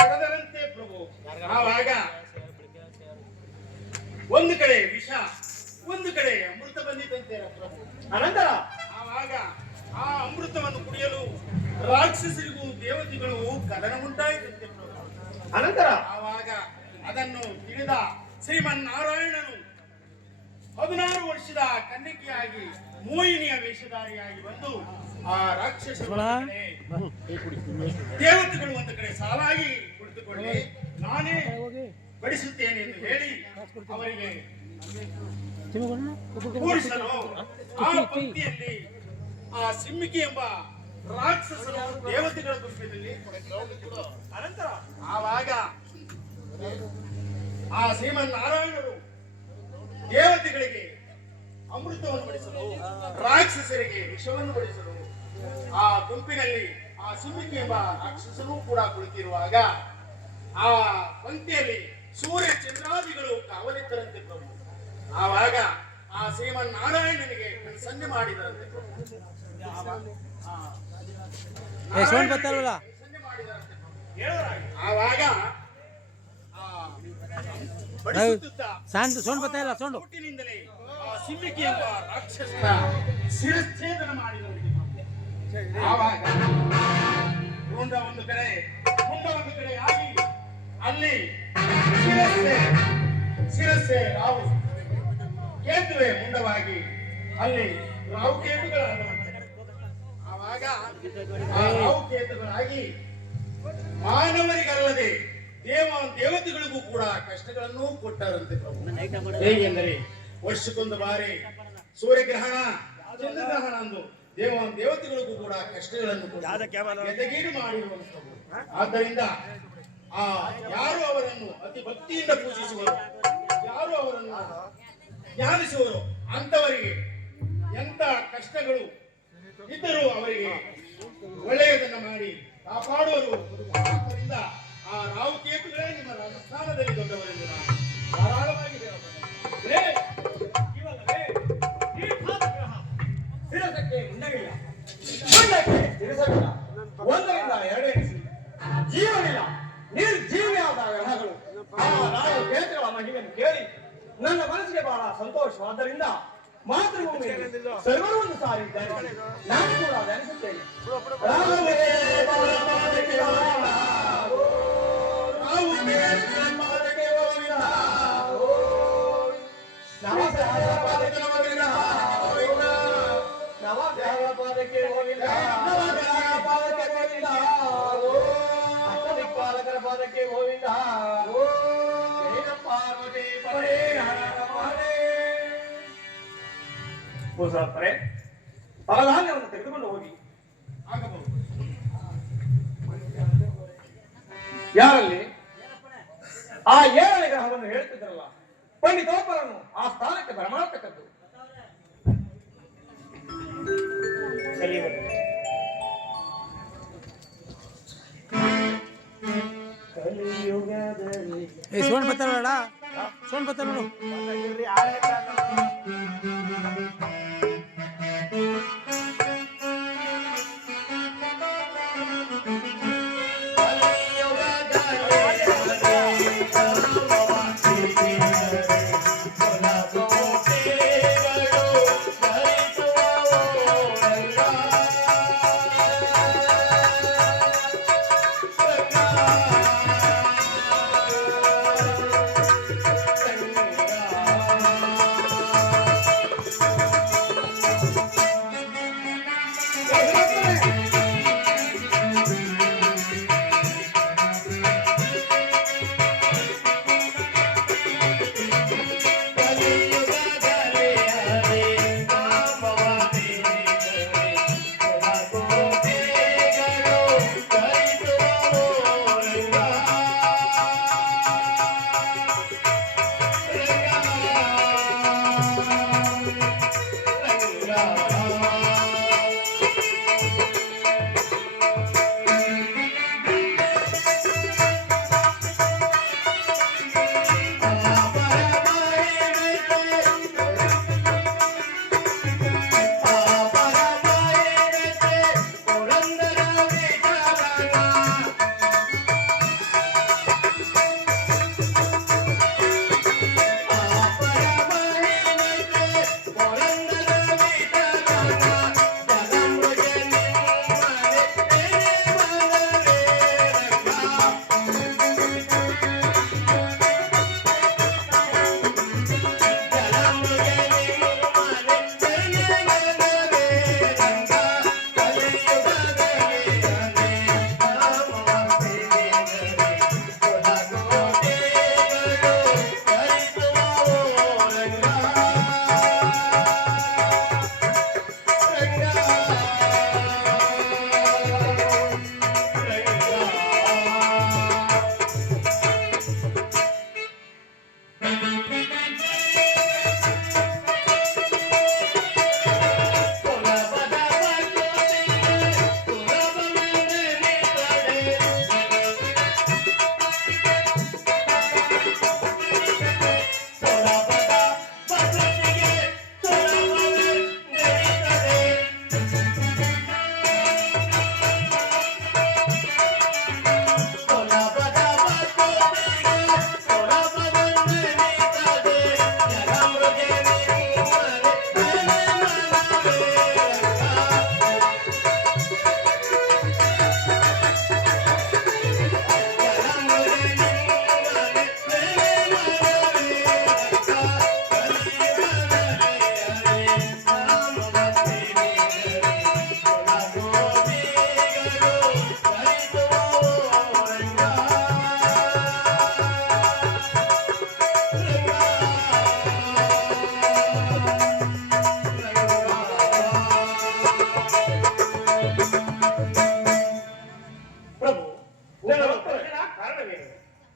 ಕಡದರಂತೆ ಪ್ರಭು. ಆವಾಗ ಒಂದು ಕಡೆ ವಿಷ, ಒಂದು ಕಡೆ ಅಮೃತ ಬಂದಿದ್ದಂತೆ ಪ್ರಭು. ಅನಂತರ ಆವಾಗ ಆ ಅಮೃತವನ್ನು ಕುಡಿಯಲು ರಾಕ್ಷಸರಿಗೂ ದೇವತೆಗಳು ಕದನ ಉಂಟಾಯಿತಂತೆ ಪ್ರಭು. ಅನಂತರ ಆವಾಗ ಅದನ್ನು ತಿಳಿದ ಶ್ರೀಮನ್ನಾರಾಯಣನು 16 ವರ್ಷದ ಕನ್ನಿಕೆಯಾಗಿ ಮೋಹಿನಿಯ ವೇಷಧಾರಿಯಾಗಿ ಬಂದು ಆ ರಾಕ್ಷಸರು ದೇವತೆಗಳು ಒಂದು ಕಡೆ ಸಾಲಾಗಿ ಕುಳಿತುಕೊಳ್ಳಿ ನಾನೇ ಬಡಿಸುತ್ತೇನೆ ಎಂದು ಹೇಳಿ ಅವರಿಗೆ ಕೂರಿಸಲು ಆ ಪಂಕ್ತಿಯಲ್ಲಿ ಆ ಸಿಮ್ಮಿಕಿ ಎಂಬ ರಾಕ್ಷಸರು ದೇವತೆಗಳ ಗುಂಪಿನಲ್ಲಿ ಅನಂತರ ಆವಾಗ ಆ ಶ್ರೀಮನ್ನಾರಾಯಣರು ದೇವತೆಗಳಿಗೆ ಅಮೃತವನ್ನು ಬಡಿಸಲು ರಾಕ್ಷಸರಿಗೆ ವಿಷವನ್ನು ಬಡಿಸಲು ಆ ಗುಂಪಿನಲ್ಲಿ ಆ ಸಿಮ್ಮಿಕಿ ಎಂಬ ರಾಕ್ಷಸರು ಕೂಡ ಕುಳಿತಿರುವಾಗ ಆ ಪಂಕ್ತಿಯಲ್ಲಿ ಸೂರ್ಯ ಚಂದ್ರಾದಿಗಳು ಕಾವಲಿದ್ದರಂತೆ ಪ್ರಭು. ಆವಾಗ ಆ ಶ್ರೀಮನ್ನಾರಾಯಣನಿಗೆ ಸನ್ನೆ ಮಾಡಿದರಂತೆ ಪ್ರಭು. ಆವಾಗ ಹುಟ್ಟಿನಿಂದಲೇ ಆ ಸಿಮ್ಮಿಕಿ ಎಂಬ ರಾಕ್ಷಸನ ಶಿರಚ್ಛೇದನ ಮಾಡಿದವರಿಗೆ ಆವಾಗ ರುಂಡ ಒಂದು ಕಡೆ ಮುಂಡ ಒಂದು ಕಡೆ ಆಗಿ ಅಲ್ಲಿ ಶಿರಸ್ಸೆ ರಾವು ಕೇತುವೆ ಮುಂಡವಾಗಿ ಅಲ್ಲಿ ರಾವು ಕೇತುಗಳಾದವಂತೆ. ಆವಾಗ ಆ ರಾವು ಕೇತುಗಳಾಗಿ ಮಾನವರಿಗಲ್ಲದೆ ದೇವತೆಗಳಿಗೂ ಕೂಡ ಕಷ್ಟಗಳನ್ನು ಕೊಟ್ಟರಂತೆ ಪ್ರಭು. ಹೇಗೆಂದರೆ ವರ್ಷಕ್ಕೊಂದು ಬಾರಿ ಸೂರ್ಯಗ್ರಹಣ ಚಂದ್ರಗ್ರಹಣ ಅಂದು ದೇವತೆಗಳಿಗೂ ಕೂಡ ಕಷ್ಟಗಳನ್ನು ಎದಗೀಡು ಮಾಡಿರುವಂತದ್ದು. ಆದ್ದರಿಂದ ಆ ಯಾರು ಅವರನ್ನು ಅತಿ ಭಕ್ತಿಯಿಂದ ಪೂಜಿಸುವರು, ಯಾರು ಅವರನ್ನು ಧ್ಯಾನಿಸುವರು ಅಂತವರಿಗೆ ಎಂತ ಕಷ್ಟಗಳು ಇದ್ದರೂ ಅವರಿಗೆ ಒಳ್ಳೆಯದನ್ನು ಮಾಡಿ ಕಾಪಾಡುವರು. ಆದ್ದರಿಂದ ಆ ರಾಹುಕೇತುಗಳೇ ಎರಡೆನಿಸಿ ಜೀವನಿಲ್ಲ ನಿರ್ಜೀವಿಯಾದ ಗ್ರಹಗಳು ಆ ನಾವು ಕ್ಷೇತ್ರಗಳ ಮಹಿಮೆಯನ್ನು ಕೇಳಿ ನನ್ನ ಮನಸ್ಸಿಗೆ ಬಹಳ ಸಂತೋಷವಾದ್ದರಿಂದ ಮಾತೃಭೂಮಿ ಸರ್ವರು ಒಂದು ಸಾರಿ ಇದ್ದಾರೆ. ನಾನು ಕೂಡ ಧ್ಯಾನಿಸುತ್ತೇನೆ. ನವಗ್ರಹಪಾದಕ್ಕೆ ಹೋಗಿಲ್ಲ, ಅಷ್ಟದಿಕ್ಪಾಲಕರ ಪಾದಕ್ಕೆ ಹೋಗಿಲ್ಲ. ಪಾರ್ವತಿ ಪರೇ ಭೂಸರಪ್ಪರೇ, ಫಲಧಾನ್ಯವನ್ನು ತೆಗೆದುಕೊಂಡು ಹೋಗಿ. ಯಾರಲ್ಲಿ ಆ 7ನೇ ಗ್ರಹವನ್ನು ಹೇಳ್ತಿದ್ರಲ್ಲ, ಪಂಡಿತೋಪರನ್ನು ಆ ಸ್ಥಾನಕ್ಕೆ ಬರಮಾಡತಕ್ಕದ್ದು. ಏ ಸೋನ್ ಬತ್ತಾಳ ಸೋನ್ ಬತ್ತಾಳ ನೋಡು.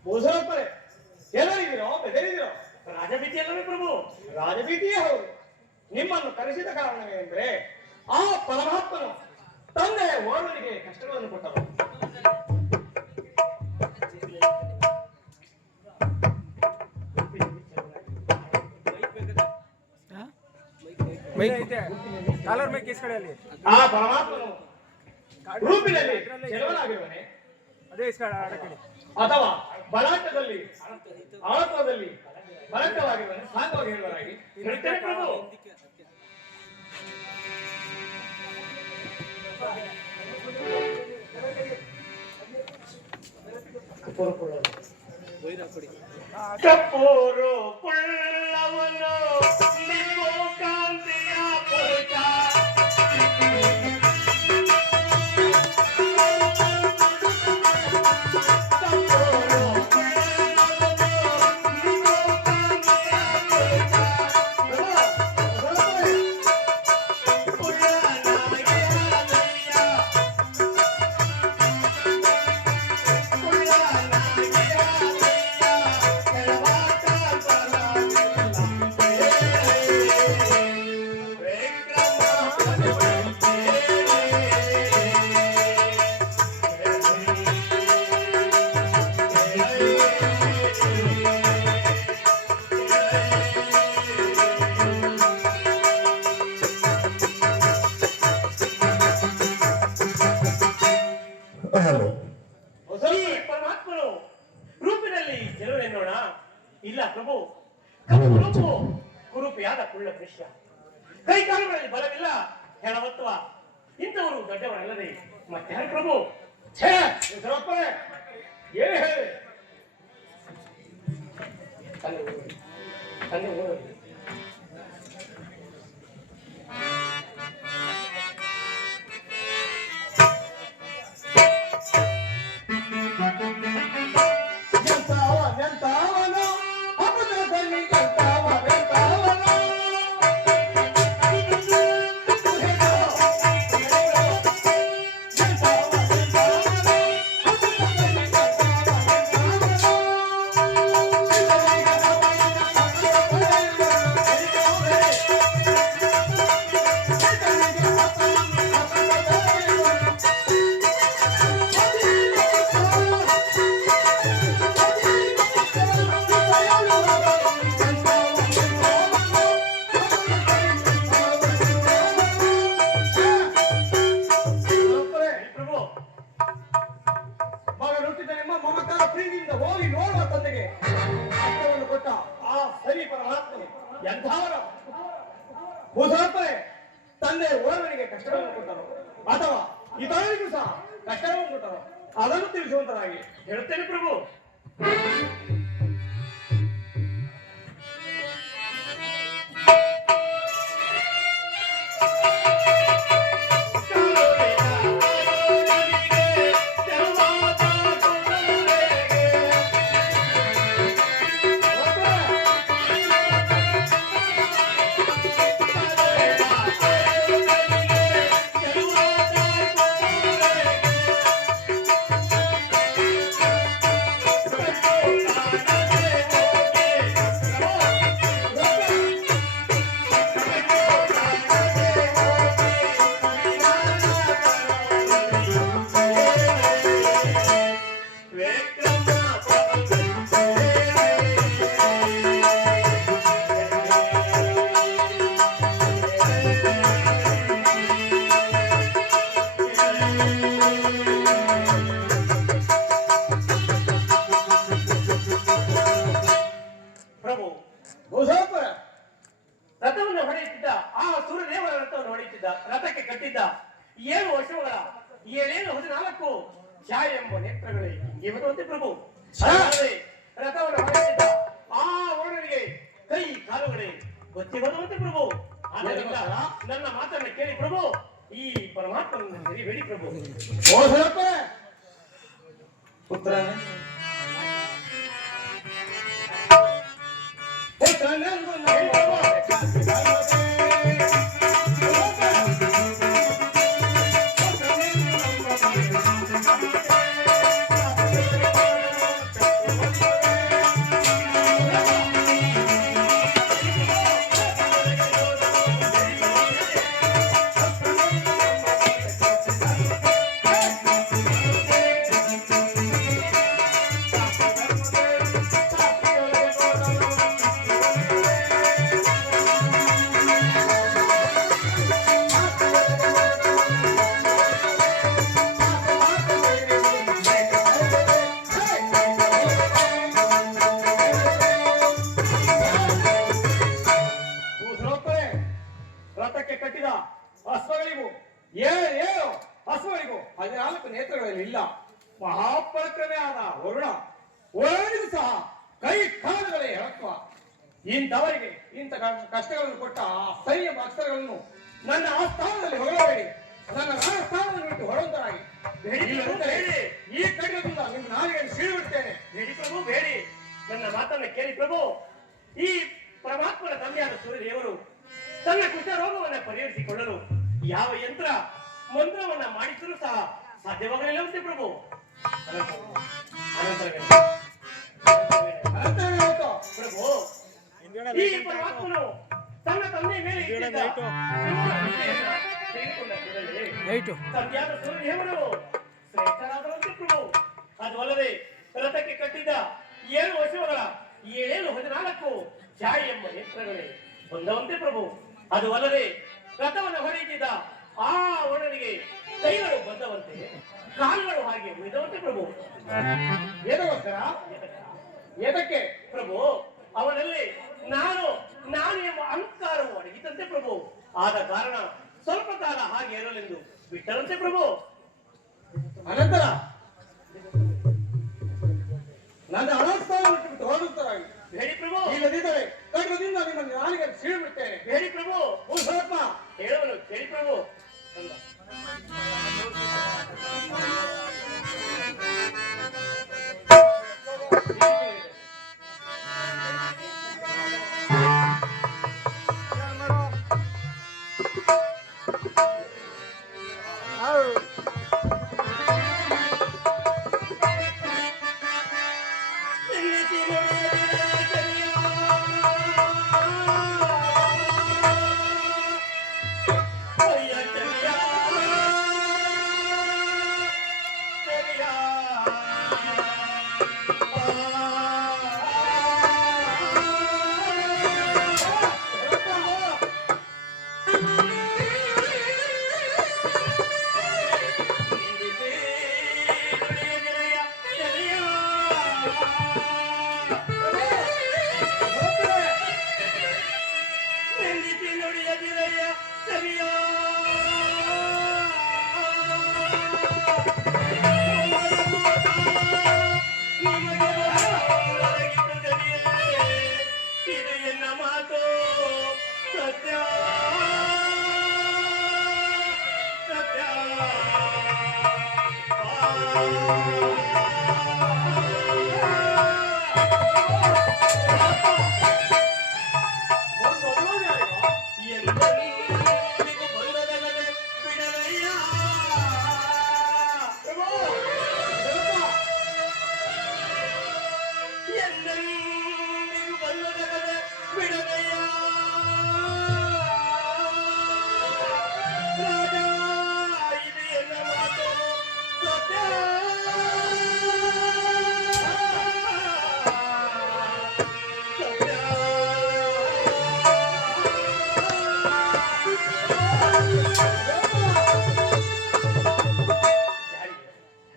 ಭೂಸರಪ್ಪರೇ, ಎಲ್ಲರಿದ್ದೀರೋ ಬೆದರಿದಿರೋ? ರಾಜಭೀತಿಯಲ್ಲವೇ ಪ್ರಭು? ರಾಜಭೀತಿಯೇ ಹೌದು. ನಿಮ್ಮನ್ನು ಕರೆಸಿದ ಕಾರಣವೇನೆಂದರೆ ಆ ಪರಮಾತ್ಮನು ತಂದೆಯ ಓರ್ವನಿಗೆ ಕಷ್ಟಗಳನ್ನು ಕೊಟ್ಟರು. ಕಾಲರ್ ಮೈಕ್ ಇಸ್ಕೊಳ್ಳಿ ಅಲ್ಲಿ. ಆ ಪರಮಾತ್ಮನು ರೂಪಿನಲ್ಲಿ ಚೆಲುವನಾಗಿರುವನೆ ಅಥವಾ ಬಲಾಟದಲ್ಲಿ ಆಳತ್ವದಲ್ಲಿ ಬಲಕವಾಗಿರುವನೆ ಸಾಂಗವಾಗಿ ಹೇಳುವರಾಗಿ ಹೇಳ್ತೇನೆ ಪ್ರಭು. ಕಪ್ಪೂರು ಪುಳ್ಳವನು ನಿಮ್ಮು ಕಾಂತಿಯ ಪುರುಷ ಈ ಪರಮಾತ್ಮನು ರೂಪಿನಲ್ಲಿ ಗೆಲುವೆನ್ನೋಣ. ಇಲ್ಲ ಪ್ರಭು, ಕಪ್ಪು ರೂಪು ಕುರೂಪಿಯಾದ ಕುಳ್ಳ ದೃಶ್ಯ, ಕೈಕಾಲುಗಳಲ್ಲಿ ಬಲವಿಲ್ಲ, ಹೆಣವತ್ವ. ಇಂಥವರು ದೊಡ್ಡವರಲ್ಲದೆ ಮತ್ತೆ ಪ್ರಭು. ಛೇ ಹೆಸರಪ್ಪನೇ, ಏನು ಹೇಳಿ ತಂದೆ ಓದೋದು. ಎಂತಾವನು ಅಮೃತದಲ್ಲಿ ಎಂತಾವನು ಭೂಸರಪ್ಪನೇ ತಂದೆ ಓರ್ವನಿಗೆ ಕಷ್ಟವನ್ನು ಕೊಟ್ಟರು ಅಥವಾ ಇತರರಿಗೂ ಸಹ ಕಷ್ಟವನ್ನು ಕೊಟ್ಟರು, ಅದನ್ನು ತಿಳಿಸುವಂತರಾಗಿ ಹೇಳ್ತೇನೆ ಪ್ರಭು. ರಥವನ್ನು ಹೊಡೆಯುತ್ತಿದ್ದ, ಆ ಸೂರ್ಯದೇವರ ರಥವನ್ನು ಹೊಡೆಯುತ್ತಿದ್ದ, ರಥಕ್ಕೆ ಕಟ್ಟಿದ್ದ 7 ವರ್ಷಗಳ 14 ಛಾಯ ಎಂಬ ನೇತ್ರಗಳೇ ಹಿಂಗೆ ಬರುವಂತೆ ಪ್ರಭು. ಅಲ್ಲದೆ ರಥವನ್ನು ಹೊಡೆಯುತ್ತಿದ್ದ ಆ ಓಡರಿಗೆ ಕೈ ಕಾಲುಗಳೇ ಗೊತ್ತಿ ಬರುವಂತೆ ಪ್ರಭು. ಆದ್ದರಿಂದ ನನ್ನ ಮಾತನ್ನ ಕೇಳಿ ಪ್ರಭು, ಈ ಪರಮಾತ್ಮನನ್ನು ಸರಿಬೇಡಿ ಪ್ರಭು. ಪುತ್ರ ಮಹಾಪರಾಕ್ರಮೆ ಆದ ವರುಣನಿಗೂ ಸಹ ಕೈ ಕಾಲುಗಳೇ ಎಳತ್ವ. ಇಂಥವರಿಗೆ ಇಂಥ ಕಷ್ಟಗಳನ್ನು ಕೊಟ್ಟ ಆ ಸೈನ್ಯ ಅಕ್ಷರಗಳನ್ನು ನನ್ನ ಆಸ್ಥಾನದಲ್ಲಿ ಹೊರಬೇಡಿ, ನನ್ನ ರಾಜಸ್ಥಾನವನ್ನು ಬಿಟ್ಟು ಹೊರೊಂದರಾಗಿ ಈ ಕಡಿತದಿಂದ ನಿಮ್ಮ ನಾಲಿಗೆಯನ್ನು ಸೀಳಿಬಿಡ್ತೇನೆ. ಬೇಡಿ ಪ್ರಭು, ಬೇಡಿ. ನನ್ನ ಮಾತನ್ನ ಕೇಳಿ ಪ್ರಭು. ಈ ಪರಮಾತ್ಮನ ತಂದೆಯಾದ ಸೂರ್ಯದೇವರು ತನ್ನ ಕುಷ್ಠರೋಗವನ್ನ ಪರಿಹರಿಸಿಕೊಳ್ಳಲು ಯಾವ ಯಂತ್ರ ಮಂತ್ರವನ್ನ ಮಾಡಿದರೂ ಸಹ ಸಾಧ್ಯವಾಗಲಿಲ್ಲವಂತೆ ಪ್ರಭು. ಪ್ರಭು, ಈ ಪರಮಾತ್ಮನು ತನ್ನ ತಂದೆಯ ಮೇಲೆ ಇಟ್ಟಿದ್ದ ತೆಗೆದುಕೊಂಡ ಕೂಡಲೇ ತಂದೆಯಾದ ಸೂರ್ಯದೇವರು ಶ್ರೇಷ್ಠರಾದರಂತೆ ಪ್ರಭು. ಅದು ಅಲ್ಲದೆ ರಥಕ್ಕೆ ಕಟ್ಟಿದ್ದ 7 ವರ್ಷಗಳ 714 ಛಾಯೆ ಎಂಬ ನೇತ್ರಗಳೇ ಬಂದವಂತೆ ಪ್ರಭು. ಅದು ಅಲ್ಲದೆ ರಥವನ್ನು ಹೊಡೆಯುತ್ತಿದ್ದ ಆ ಒಣನಿಗೆ ಕೈಗಳು ಬಂದವಂತೆ, ಕಾಲುಗಳು ಹಾಗೆ ಉಳಿದವಂತೆ ಪ್ರಭು. ಏದಗೋಸ್ಕರ? ಏದಕ್ಕೆ ಪ್ರಭು? ಅವನಲ್ಲಿ ನಾನು ಎಂಬ ಅಹಂಕಾರವು ಅಡಗಿದಂತೆ ಪ್ರಭು. ಆದ ಕಾರಣ ಸ್ವಲ್ಪ ಕಾಲ ಹಾಗೆ ಇರಲೆಂದು ಬಿಟ್ಟರಂತೆ ಪ್ರಭು. ಅನಂತರ ನನ್ನ ಅನಸ್ಥಾನವನ್ನು ಬಿಟ್ಟು ಹೊರಡುತ್ತಾರಾಗಿ. ಬೇಡಿ ಪ್ರಭು, ಇಲ್ಲದಿದ್ದರೆ ಕಣ್ಣದಿಂದ ನಿಮ್ಮ ನಾಲಿಗೆ ಸೀಳಿಬಿಡ್ತೇನೆ. ಬೇಡಿ ಪ್ರಭು. ಸ್ವಲ್ಪ ಹೇಳುವನು ಕೇಳಿ ಪ್ರಭು.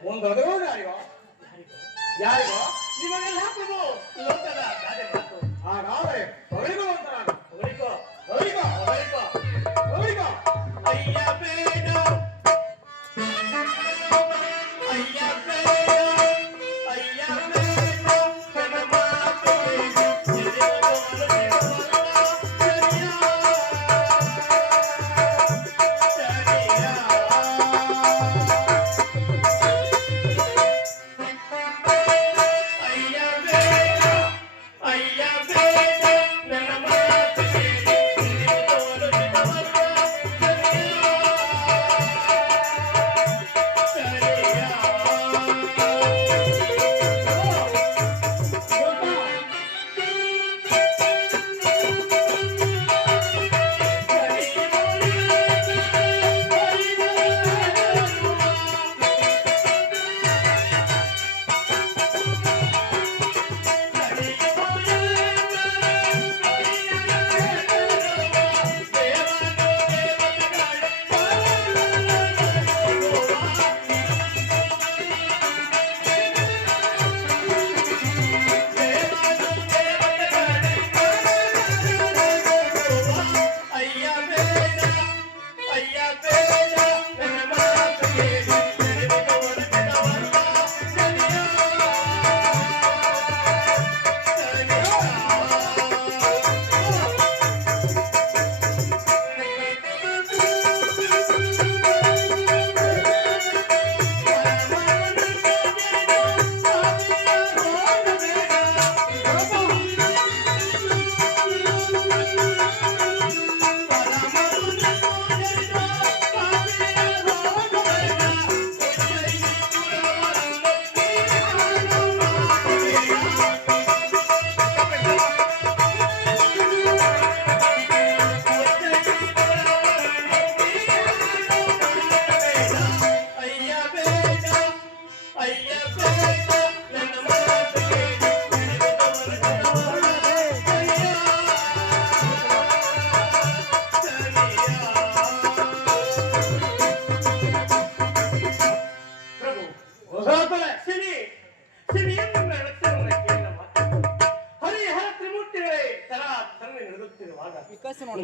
ಒಂದು ಅದುವೋ ಯಾರಿಗೋ ನಿಮಗೆಲ್ಲ ಪ್ರಭು ಲೋಕದ ಗಾದೆ ಮಾತು. ಹಾಗಾದರೆ ಅವರಿಗೂ ಅಂತಾರ ಅವರಿಗೋ ಅವರಿಗೋ ಅವರಿಗೋ ಅವರಿಗೋ ಅಯ್ಯ ಬೇಡ, ಅಯ್ಯ ಬೇಡ, ಅಯ್ಯ ಬೇಡ, ನನ್ನ ಮಾತು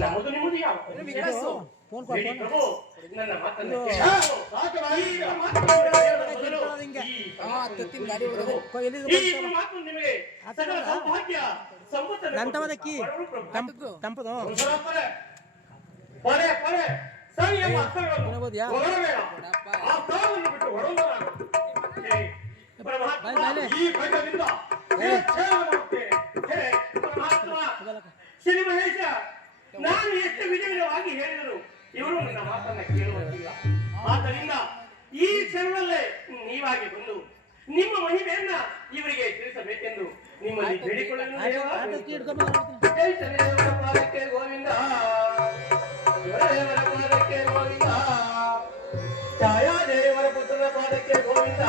ನಮ್ಮದು ನಿಮ್ಮದು ಯಾವ ಫೋನ್ ಹೇಳಿ ಪ್ರಭು, ನನ್ನ ಮಾತನ್ನು ಕೇಳಿ. ಹಿಂಗೆ ಈ ಮಾತು ನಿಮಗೆ ಸಕಲ ಸೌಭಾಗ್ಯ ಸಂಪತ್ತನ್ನು ನಂತವದ ಕೀ ಕೊಡುವ ಪ್ರಭು. ತಂಪದು ಪರಸ್ಪರ ಪರೆ ಪರೆ ಸರಿಯಮ್ಮ ಅರ್ಥಗಳನ್ನು ಕೊಡಬಹುದ್ಯಾ? ಹೊರಬೇಡ. ಆ ಸ್ಥಳವನ್ನು ಬಿಟ್ಟು ಹೊರಬರಾಗು. ಹೇ ಪರಮಾತ್ಮ, ಈ ಖಂಡದಿಂದ ಕ್ಷೇಮವನ್ನು ಹುಡುಕ್ತೇನೆ. ಹೇ ಪರಮಾತ್ಮ, ಶ್ರೀ ಮಹೇಶ, ನಾನು ಎಷ್ಟು ವಿಧವಿಧವಾಗಿ ಹೇಳಿದರು ಇವರು ನನ್ನ ಮಾತನ್ನ ಕೇಳುವಂತಿಲ್ಲ. ಆದ್ದರಿಂದ ಈ ಕ್ಷಣದಲ್ಲೇ ನೀವಾಗಿ ಬಂದು ನಿಮ್ಮ ಮಹಿಮೆಯನ್ನ ಇವರಿಗೆ ತಿಳಿಸಬೇಕೆಂದು ನಿಮ್ಮಲ್ಲಿ ಬೇಡಿಕೊಳ್ಳಲು ದೇವರ ಪಾದಕ್ಕೆ ಗೋವಿಂದ, ದೇವರ ಪಾದಕ್ಕೆ ಗೋವಿಂದ, ಛಾಯಾ ದೇವರ ಪುತ್ರನ ಪಾದಕ್ಕೆ ಗೋವಿಂದ.